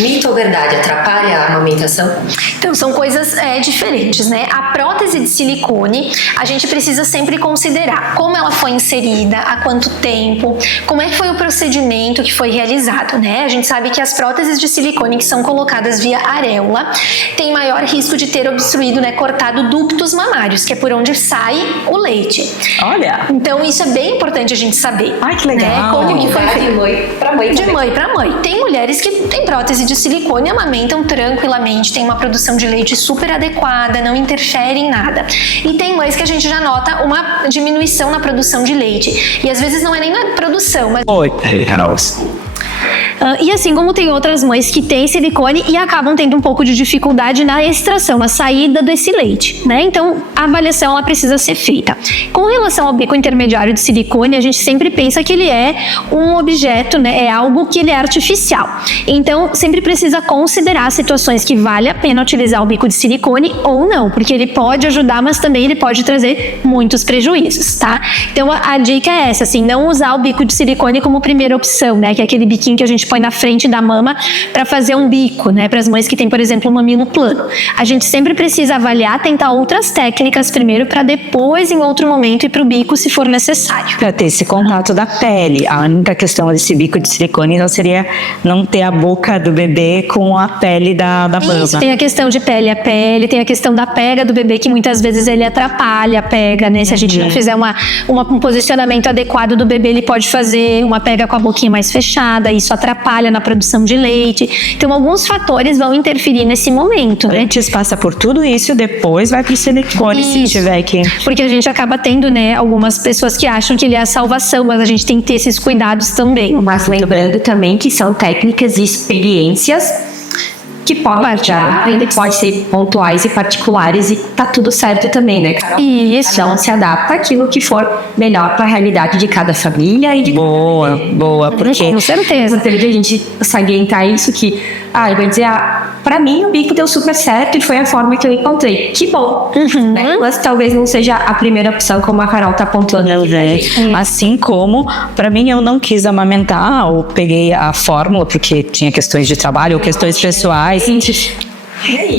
Mito ou verdade? Atrapalha a amamentação? Então, são coisas diferentes, né? A prótese de silicone, a gente precisa sempre considerar como ela foi inserida, há quanto tempo, como é que foi o procedimento que foi realizado, né? A gente sabe que as próteses de silicone que são colocadas via areola têm maior risco de ter obstruído, né, cortado ductos mamários, que é por onde sai o leite. Olha! Então, isso é bem importante a gente saber. Ai, que legal! Né? Como que foi feito? De mãe pra mãe. De mãe para mãe. Tem mulheres que têm prótese de silicone, amamentam tranquilamente, tem uma produção de leite super adequada, não interfere em nada. E tem mães que a gente já nota uma diminuição na produção de leite. E às vezes não é nem na produção, mas... Oi, Carol. E assim como tem outras mães que têm silicone e acabam tendo um pouco de dificuldade na extração, na saída desse leite, né? Então, a avaliação ela precisa ser feita. Com relação ao bico intermediário de silicone, a gente sempre pensa que ele é um objeto, né? É algo que ele é artificial. Então, sempre precisa considerar situações que vale a pena utilizar o bico de silicone ou não, porque ele pode ajudar, mas também ele pode trazer muitos prejuízos, tá? Então, a dica é essa, assim, não usar o bico de silicone como primeira opção, né? Que é aquele biquinho que a gente põe na frente da mama para fazer um bico, né? Para as mães que têm, por exemplo, um mamilo plano. A gente sempre precisa avaliar, tentar outras técnicas primeiro para depois, em outro momento, ir para o bico se for necessário. Para ter esse contato da pele. A única questão desse bico de silicone então seria não ter a boca do bebê com a pele da mama. Isso, tem a questão de pele a pele, tem a questão da pega do bebê, que muitas vezes ele atrapalha a pega, né? Se a gente não fizer um posicionamento adequado do bebê, ele pode fazer uma pega com a boquinha mais fechada, isso atrapalha na produção de leite. Então, alguns fatores vão interferir nesse momento, né? Antes passa por tudo isso, depois vai pro silicone se tiver que... Porque a gente acaba tendo, né, algumas pessoas que acham que ele é a salvação, mas a gente tem que ter esses cuidados também. Mas lembrando também que são técnicas e experiências que pode ser pontuais e particulares e tá tudo certo também, né, Carol? Isso. Então se adapta àquilo que for melhor para a realidade de cada família e de Boa, porque... Com certeza. a gente salientar isso que, eu vou dizer, pra mim o bico deu super certo e foi a forma que eu encontrei. Que bom, né? Mas talvez não seja a primeira opção como a Carol tá apontando. Assim como, pra mim, eu não quis amamentar ou peguei a fórmula porque tinha questões de trabalho ou questões pessoais.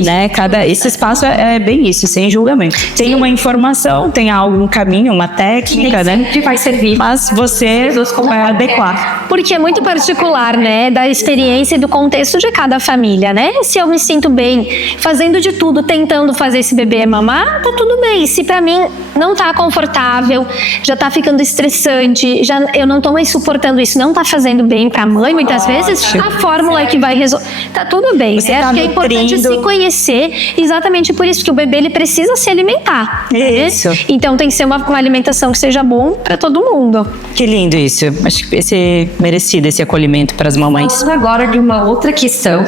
Né? Esse espaço é bem isso, sem julgamento. Tem uma informação, tem algum caminho, uma técnica, né? Que vai servir. Mas você vai adequar. Porque é muito particular, né? Da experiência e do contexto de cada família, né? Se eu me sinto bem fazendo de tudo, tentando fazer esse bebê mamar, tá tudo bem. Se pra mim não tá confortável, já tá ficando estressante, eu não tô mais suportando isso, não tá fazendo bem pra mãe, muitas vezes, a fórmula é que vai resolver. Tá tudo bem. Você Acho tá que é importante se conhecer exatamente por isso, que o bebê ele precisa se alimentar. Isso. Então tem que ser uma alimentação que seja bom para todo mundo. Que lindo isso. Acho que esse merecido esse acolhimento para as mamães. Falando agora de uma outra questão,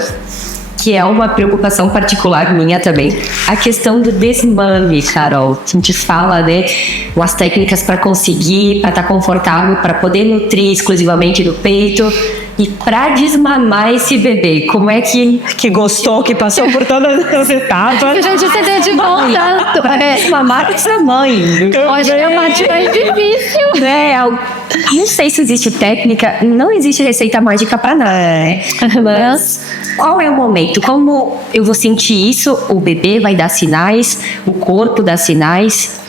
que é uma preocupação particular minha também, a questão do desmame, Carol. A gente fala, né, as técnicas para conseguir, para estar confortável, para poder nutrir exclusivamente do peito. E pra desmamar esse bebê, como é que... Que gostou, que passou por todas as etapas. A gente se dedicou tanto. Desmamar essa mãe. Hoje é a parte mais difícil. Não sei se existe técnica, não existe receita mágica pra nada, né? Mas qual é o momento? Como eu vou sentir isso? O bebê vai dar sinais, o corpo dá sinais.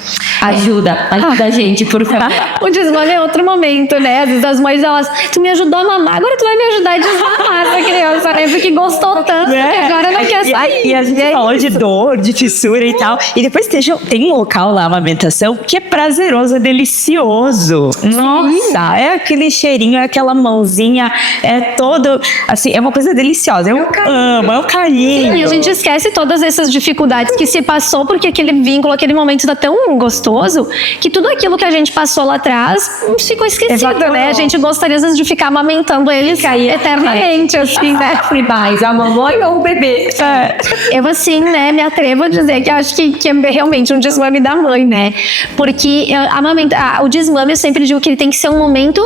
Ajuda a gente, por favor. O desmame é outro momento, né? Às vezes as mães, elas, tu me ajudou a mamar, agora tu vai me ajudar a desmamar essa criança, né? Porque gostou tanto que agora não quer sair. E a gente falou de dor, de fissura e tal. E depois tem um local lá, uma amamentação, que é prazeroso, é delicioso. Nossa, é aquele cheirinho, é aquela mãozinha, é todo, assim, é uma coisa deliciosa. Eu amo, é um carinho. E a gente esquece todas essas dificuldades que se passou, porque aquele vínculo, aquele momento está tão gostoso, que tudo aquilo que a gente passou lá atrás ficou esquecido, Exatamente. né? A gente gostaria às vezes de ficar amamentando eles eternamente, assim, né? Mais a mamãe ou o bebê? Eu, assim, né, me atrevo a dizer que eu acho que é realmente um desmame da mãe, né? Porque o desmame, eu sempre digo que ele tem que ser um momento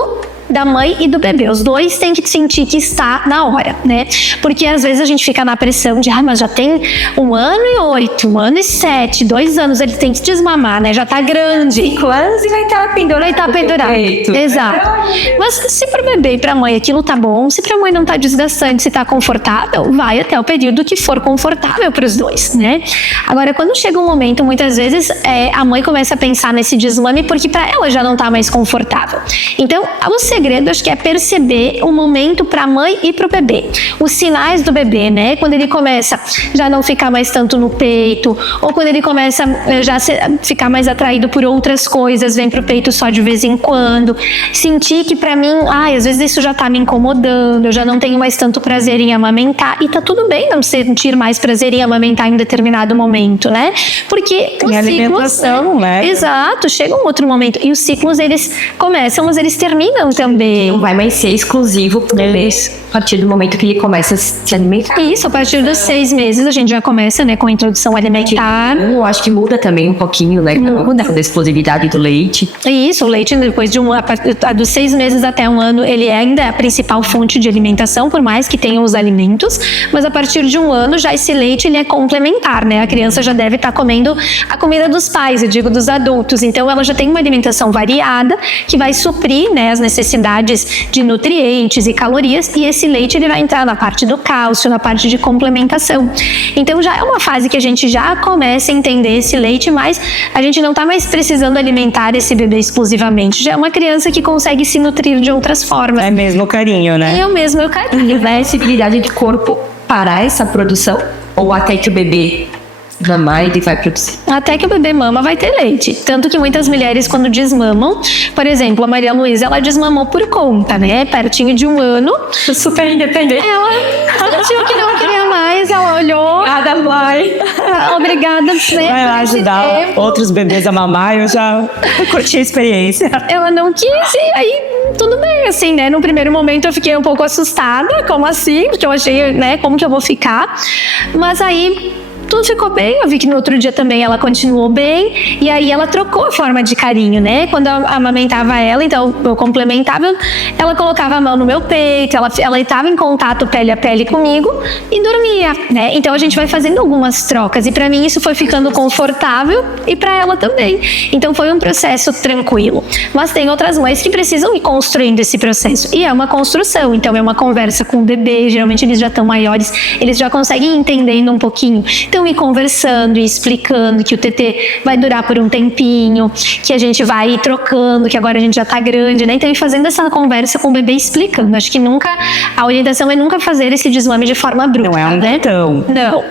da mãe e do bebê. Os dois têm que sentir que está na hora, né? Porque às vezes a gente fica na pressão de, mas já tem 1 ano e 8, 1 ano e 7, 2 anos, ele tem que desmamar, né? Já tá grande. 5 anos e vai estar pendurado. Vai estar pendurado. Exato. Mas se pro bebê e pra mãe aquilo tá bom, se pra mãe não tá desgastante, se tá confortável, vai até o período que for confortável pros dois, né? Agora, quando chega um momento, muitas vezes, a mãe começa a pensar nesse desmame porque pra ela já não tá mais confortável. Então, o segredo, acho que é perceber o momento para a mãe e para o bebê. Os sinais do bebê, né? Quando ele começa já não ficar mais tanto no peito, ou quando ele começa já ficar mais atraído por outras coisas, vem pro peito só de vez em quando. Sentir que para mim, às vezes isso já tá me incomodando, eu já não tenho mais tanto prazer em amamentar. E tá tudo bem não sentir mais prazer em amamentar em determinado momento, né? Porque tem alimentação, né? Exato, chega um outro momento. E os ciclos, eles começam, mas eles terminam também. Não vai mais ser exclusivo pro bebê a partir do momento que ele começa a se alimentar. Isso, a partir dos 6 meses a gente já começa, né, com a introdução alimentar. Eu acho que muda também um pouquinho, né? Muda. Da explosividade do leite. Isso, o leite, depois de dos 6 meses até 1 ano, ele ainda é a principal fonte de alimentação, por mais que tenha os alimentos, mas a partir de 1 ano já esse leite ele é complementar, né? A criança já deve estar comendo a comida dos pais, eu digo dos adultos, então ela já tem uma alimentação variada que vai suprir, né, as necessidades de nutrientes e calorias, e esse leite ele vai entrar na parte do cálcio, na parte de complementação. Então já é uma fase que a gente já começa a entender esse leite, mas a gente não está mais precisando alimentar esse bebê exclusivamente. Já é uma criança que consegue se nutrir de outras formas. É mesmo o carinho, né? É o mesmo carinho. Vai a sensibilidade de corpo parar essa produção? Ou até que o bebê mamar ele vai produzir? Até que o bebê mama vai ter leite. Tanto que muitas mulheres quando desmamam, por exemplo, a Maria Luísa, ela desmamou por conta, né? Pertinho de 1 ano. Super independente. Ela sentiu que não queria mais, ela olhou. Nada vai. Obrigada, né? Vai lá ajudar outros bebês a mamar, eu já curti a experiência. Ela não quis e aí tudo bem, assim, né? No primeiro momento eu fiquei um pouco assustada, como assim? Porque eu achei, né, como que eu vou ficar? Mas aí tudo ficou bem, eu vi que no outro dia também ela continuou bem, e aí ela trocou a forma de carinho, né? Quando eu amamentava ela, então eu complementava, ela colocava a mão no meu peito, ela estava em contato pele a pele comigo e dormia, né? Então a gente vai fazendo algumas trocas, e pra mim isso foi ficando confortável e pra ela também. Então foi um processo tranquilo. Mas tem outras mães que precisam ir construindo esse processo, e é uma construção, então é uma conversa com o bebê, geralmente eles já estão maiores, eles já conseguem ir entendendo um pouquinho. Então, ir conversando e explicando que o TT vai durar por um tempinho, que a gente vai ir trocando, que agora a gente já tá grande, né? Então, ir fazendo essa conversa com o bebê explicando. Acho que a orientação é nunca fazer esse desmame de forma bruta. Não é um né? então. Não.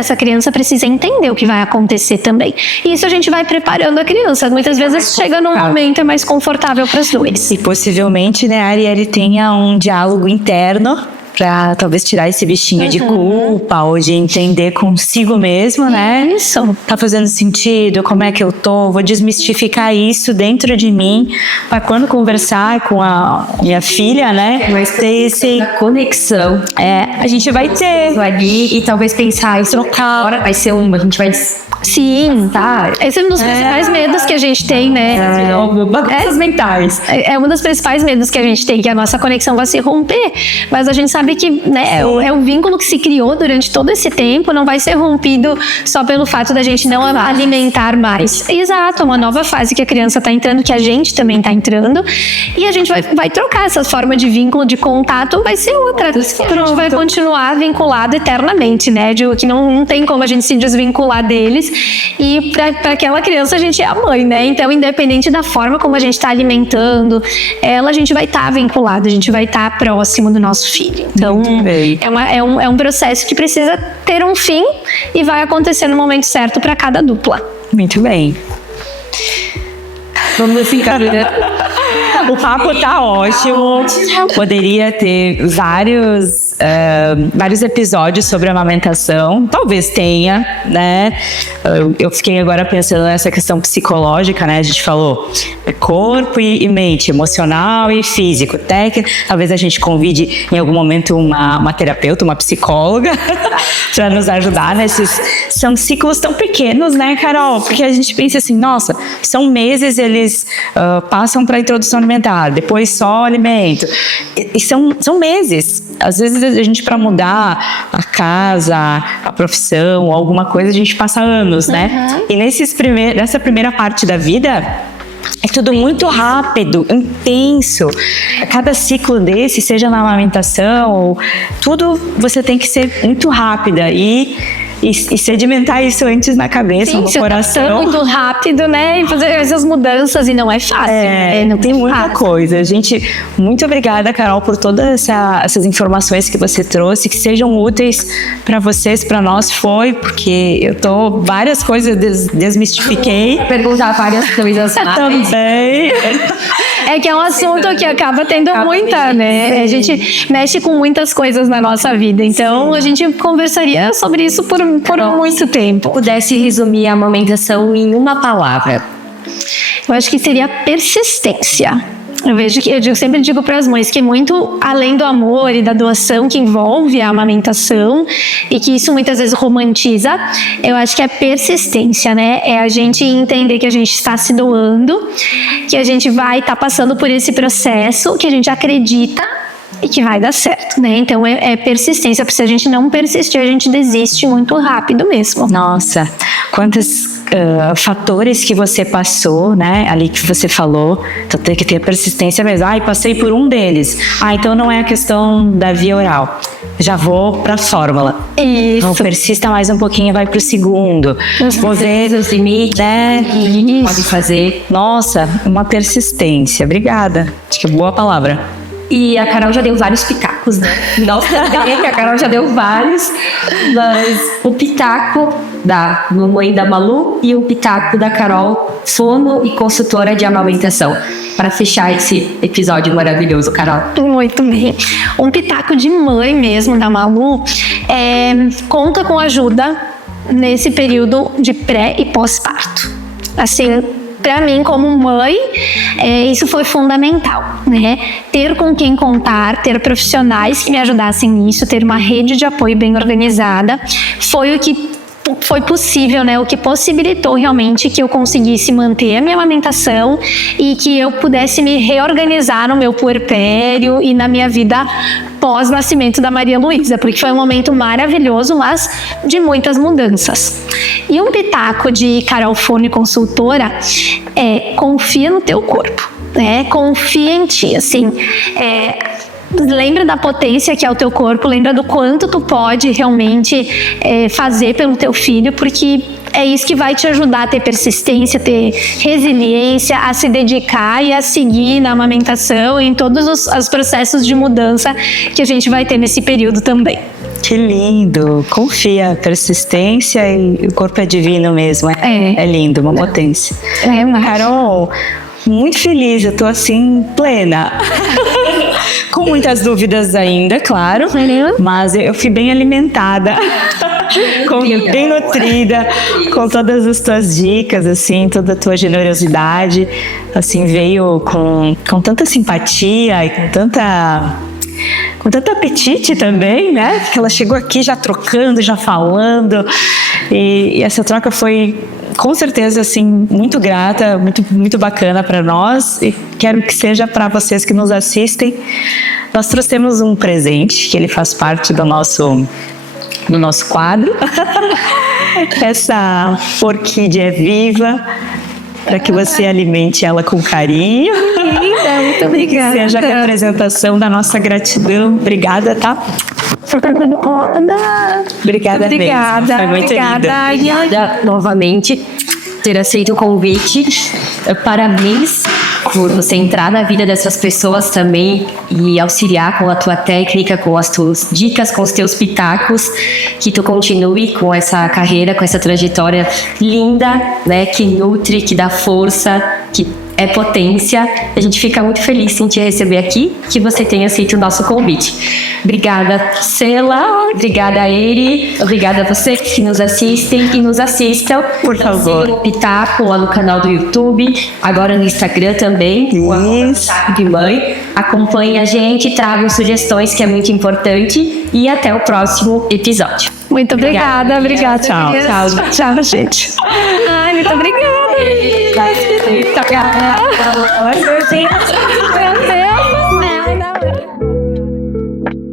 Essa criança precisa entender o que vai acontecer também. E isso a gente vai preparando a criança. Muitas vezes chega num momento mais confortável para os dois. E possivelmente, né, a Arielle tenha um diálogo interno pra talvez tirar esse bichinho de culpa ou de entender consigo mesmo, né? Isso. Tá fazendo sentido? Como é que eu tô? Vou desmistificar isso dentro de mim para quando conversar com a minha filha, né? Mas ter esse conexão. a gente vai ter Ali e talvez pensar isso trocar. agora vai ser a gente vai Sim, tá. Esse é um dos principais medos que a gente tem, né? Bagunças mentais. É um dos principais medos que a gente tem, que a nossa conexão vai se romper. Mas a gente sabe que, né, é um vínculo que se criou durante todo esse tempo, não vai ser rompido só pelo fato da gente não alimentar mais. Exato, uma nova fase que a criança está entrando, que a gente também está entrando. E a gente vai trocar essa forma de vínculo, de contato, vai ser outra. A gente vai continuar vinculado eternamente, né? De que não tem como a gente se desvincular deles. E para aquela criança a gente é a mãe, né? Então, independente da forma como a gente está alimentando ela, a gente vai estar vinculado, a gente vai estar próximo do nosso filho. Então, é um processo que precisa ter um fim e vai acontecer no momento certo para cada dupla. Muito bem. Vamos encaminhar. O papo tá ótimo. Poderia ter vários episódios sobre amamentação. Talvez tenha, né? Eu fiquei agora pensando nessa questão psicológica, né? A gente falou corpo e mente, emocional e físico, técnico. Talvez a gente convide em algum momento uma terapeuta, uma psicóloga para nos ajudar nesses... São ciclos tão pequenos, né, Carol? Porque a gente pensa assim, nossa, são meses, eles passam para a introdução alimentar, depois só alimento. E são meses. Às vezes a gente, para mudar a casa, a profissão, alguma coisa, a gente passa anos, né? E nessa primeira parte da vida, é tudo muito rápido, intenso. Cada ciclo desse, seja na amamentação, tudo você tem que ser muito rápida e sedimentar isso antes na cabeça, no coração. Tá muito rápido, né? E fazer essas mudanças, e não é fácil. Não tem muita coisa. Gente, muito obrigada, Carol, por todas essas informações que você trouxe, que sejam úteis para vocês, para nós porque várias coisas desmistifiquei. Perguntar várias coisas também. É que é um assunto que acaba tendo muita, né? A gente mexe com muitas coisas na nossa vida. Então, a gente conversaria sobre isso por muito tempo. Pudesse resumir a amamentação em uma palavra. Eu acho que seria persistência. Eu sempre digo para as mães que muito além do amor e da doação que envolve a amamentação, e que isso muitas vezes romantiza, eu acho que é persistência, né? É a gente entender que a gente está se doando, que a gente vai estar passando por esse processo, que a gente acredita e que vai dar certo, né? Então é persistência, porque se a gente não persistir, a gente desiste muito rápido mesmo. Nossa, quantos fatores que você passou, né? Ali que você falou, então tem que ter persistência mesmo. Passei por um deles. Então não é a questão da via oral. Já vou para a fórmula. Isso. Então persista mais um pouquinho, vai para o segundo. Vou ver os limites, né? Pode fazer. Nossa, uma persistência. Obrigada. Acho que é boa palavra. E a Carol já deu vários pitacos, né? Nossa, a Carol já deu vários, mas o pitaco da mamãe da Malu e o pitaco da Carol, fono e consultora de amamentação. Para fechar esse episódio maravilhoso, Carol. Muito bem. Um pitaco de mãe mesmo da Malu conta com ajuda nesse período de pré e pós-parto. Assim, para mim, como mãe, isso foi fundamental, né? Ter com quem contar, ter profissionais que me ajudassem nisso, ter uma rede de apoio bem organizada, foi o que foi possível, né? O que possibilitou realmente que eu conseguisse manter a minha amamentação e que eu pudesse me reorganizar no meu puerpério e na minha vida pós-nascimento da Maria Luísa, porque foi um momento maravilhoso, mas de muitas mudanças. E um pitaco de Carol Fone, consultora, confia no teu corpo, né? Confia em ti, assim, lembra da potência que é o teu corpo, lembra do quanto tu pode realmente fazer pelo teu filho, porque é isso que vai te ajudar a ter persistência, ter resiliência, a se dedicar e a seguir na amamentação e em todos os processos de mudança que a gente vai ter nesse período também. Que lindo! Confia, persistência, e o corpo é divino mesmo. É lindo, uma potência. Carol, muito feliz, eu tô assim, plena. Com muitas dúvidas ainda, claro, mas eu fui bem alimentada, bem nutrida, com todas as tuas dicas, assim, toda a tua generosidade, assim, veio com tanta simpatia e com tanto apetite também, né? Porque ela chegou aqui já trocando, já falando. E essa troca foi, com certeza, assim, muito grata, muito bacana para nós, e quero que seja para vocês que nos assistem. Nós trouxemos um presente, que ele faz parte do nosso quadro. Essa orquídea viva, para que você alimente ela com carinho. Muito obrigada. Que seja a representação da nossa gratidão. Obrigada, tá? Obrigada mesmo. Foi muito linda. Obrigada novamente ter aceito o convite. Parabéns por você entrar na vida dessas pessoas também e auxiliar com a tua técnica, com as tuas dicas, com os teus pitacos, que tu continue com essa carreira, com essa trajetória linda, né, que nutre, que dá força, que é potência. A gente fica muito feliz em te receber aqui, que você tenha aceito o nosso convite. Obrigada, Sela. Obrigada, Eri. Obrigada a vocês que nos assistem e nos assistam. Por favor. Sigam o Pitaco lá no canal do YouTube, agora no Instagram também, o Pitaco de Mãe. Acompanhe a gente, tragam sugestões, que é muito importante. E até o próximo episódio. Muito obrigada. Obrigada. Tchau, tchau, gente. Ai, muito obrigada. Obrigada.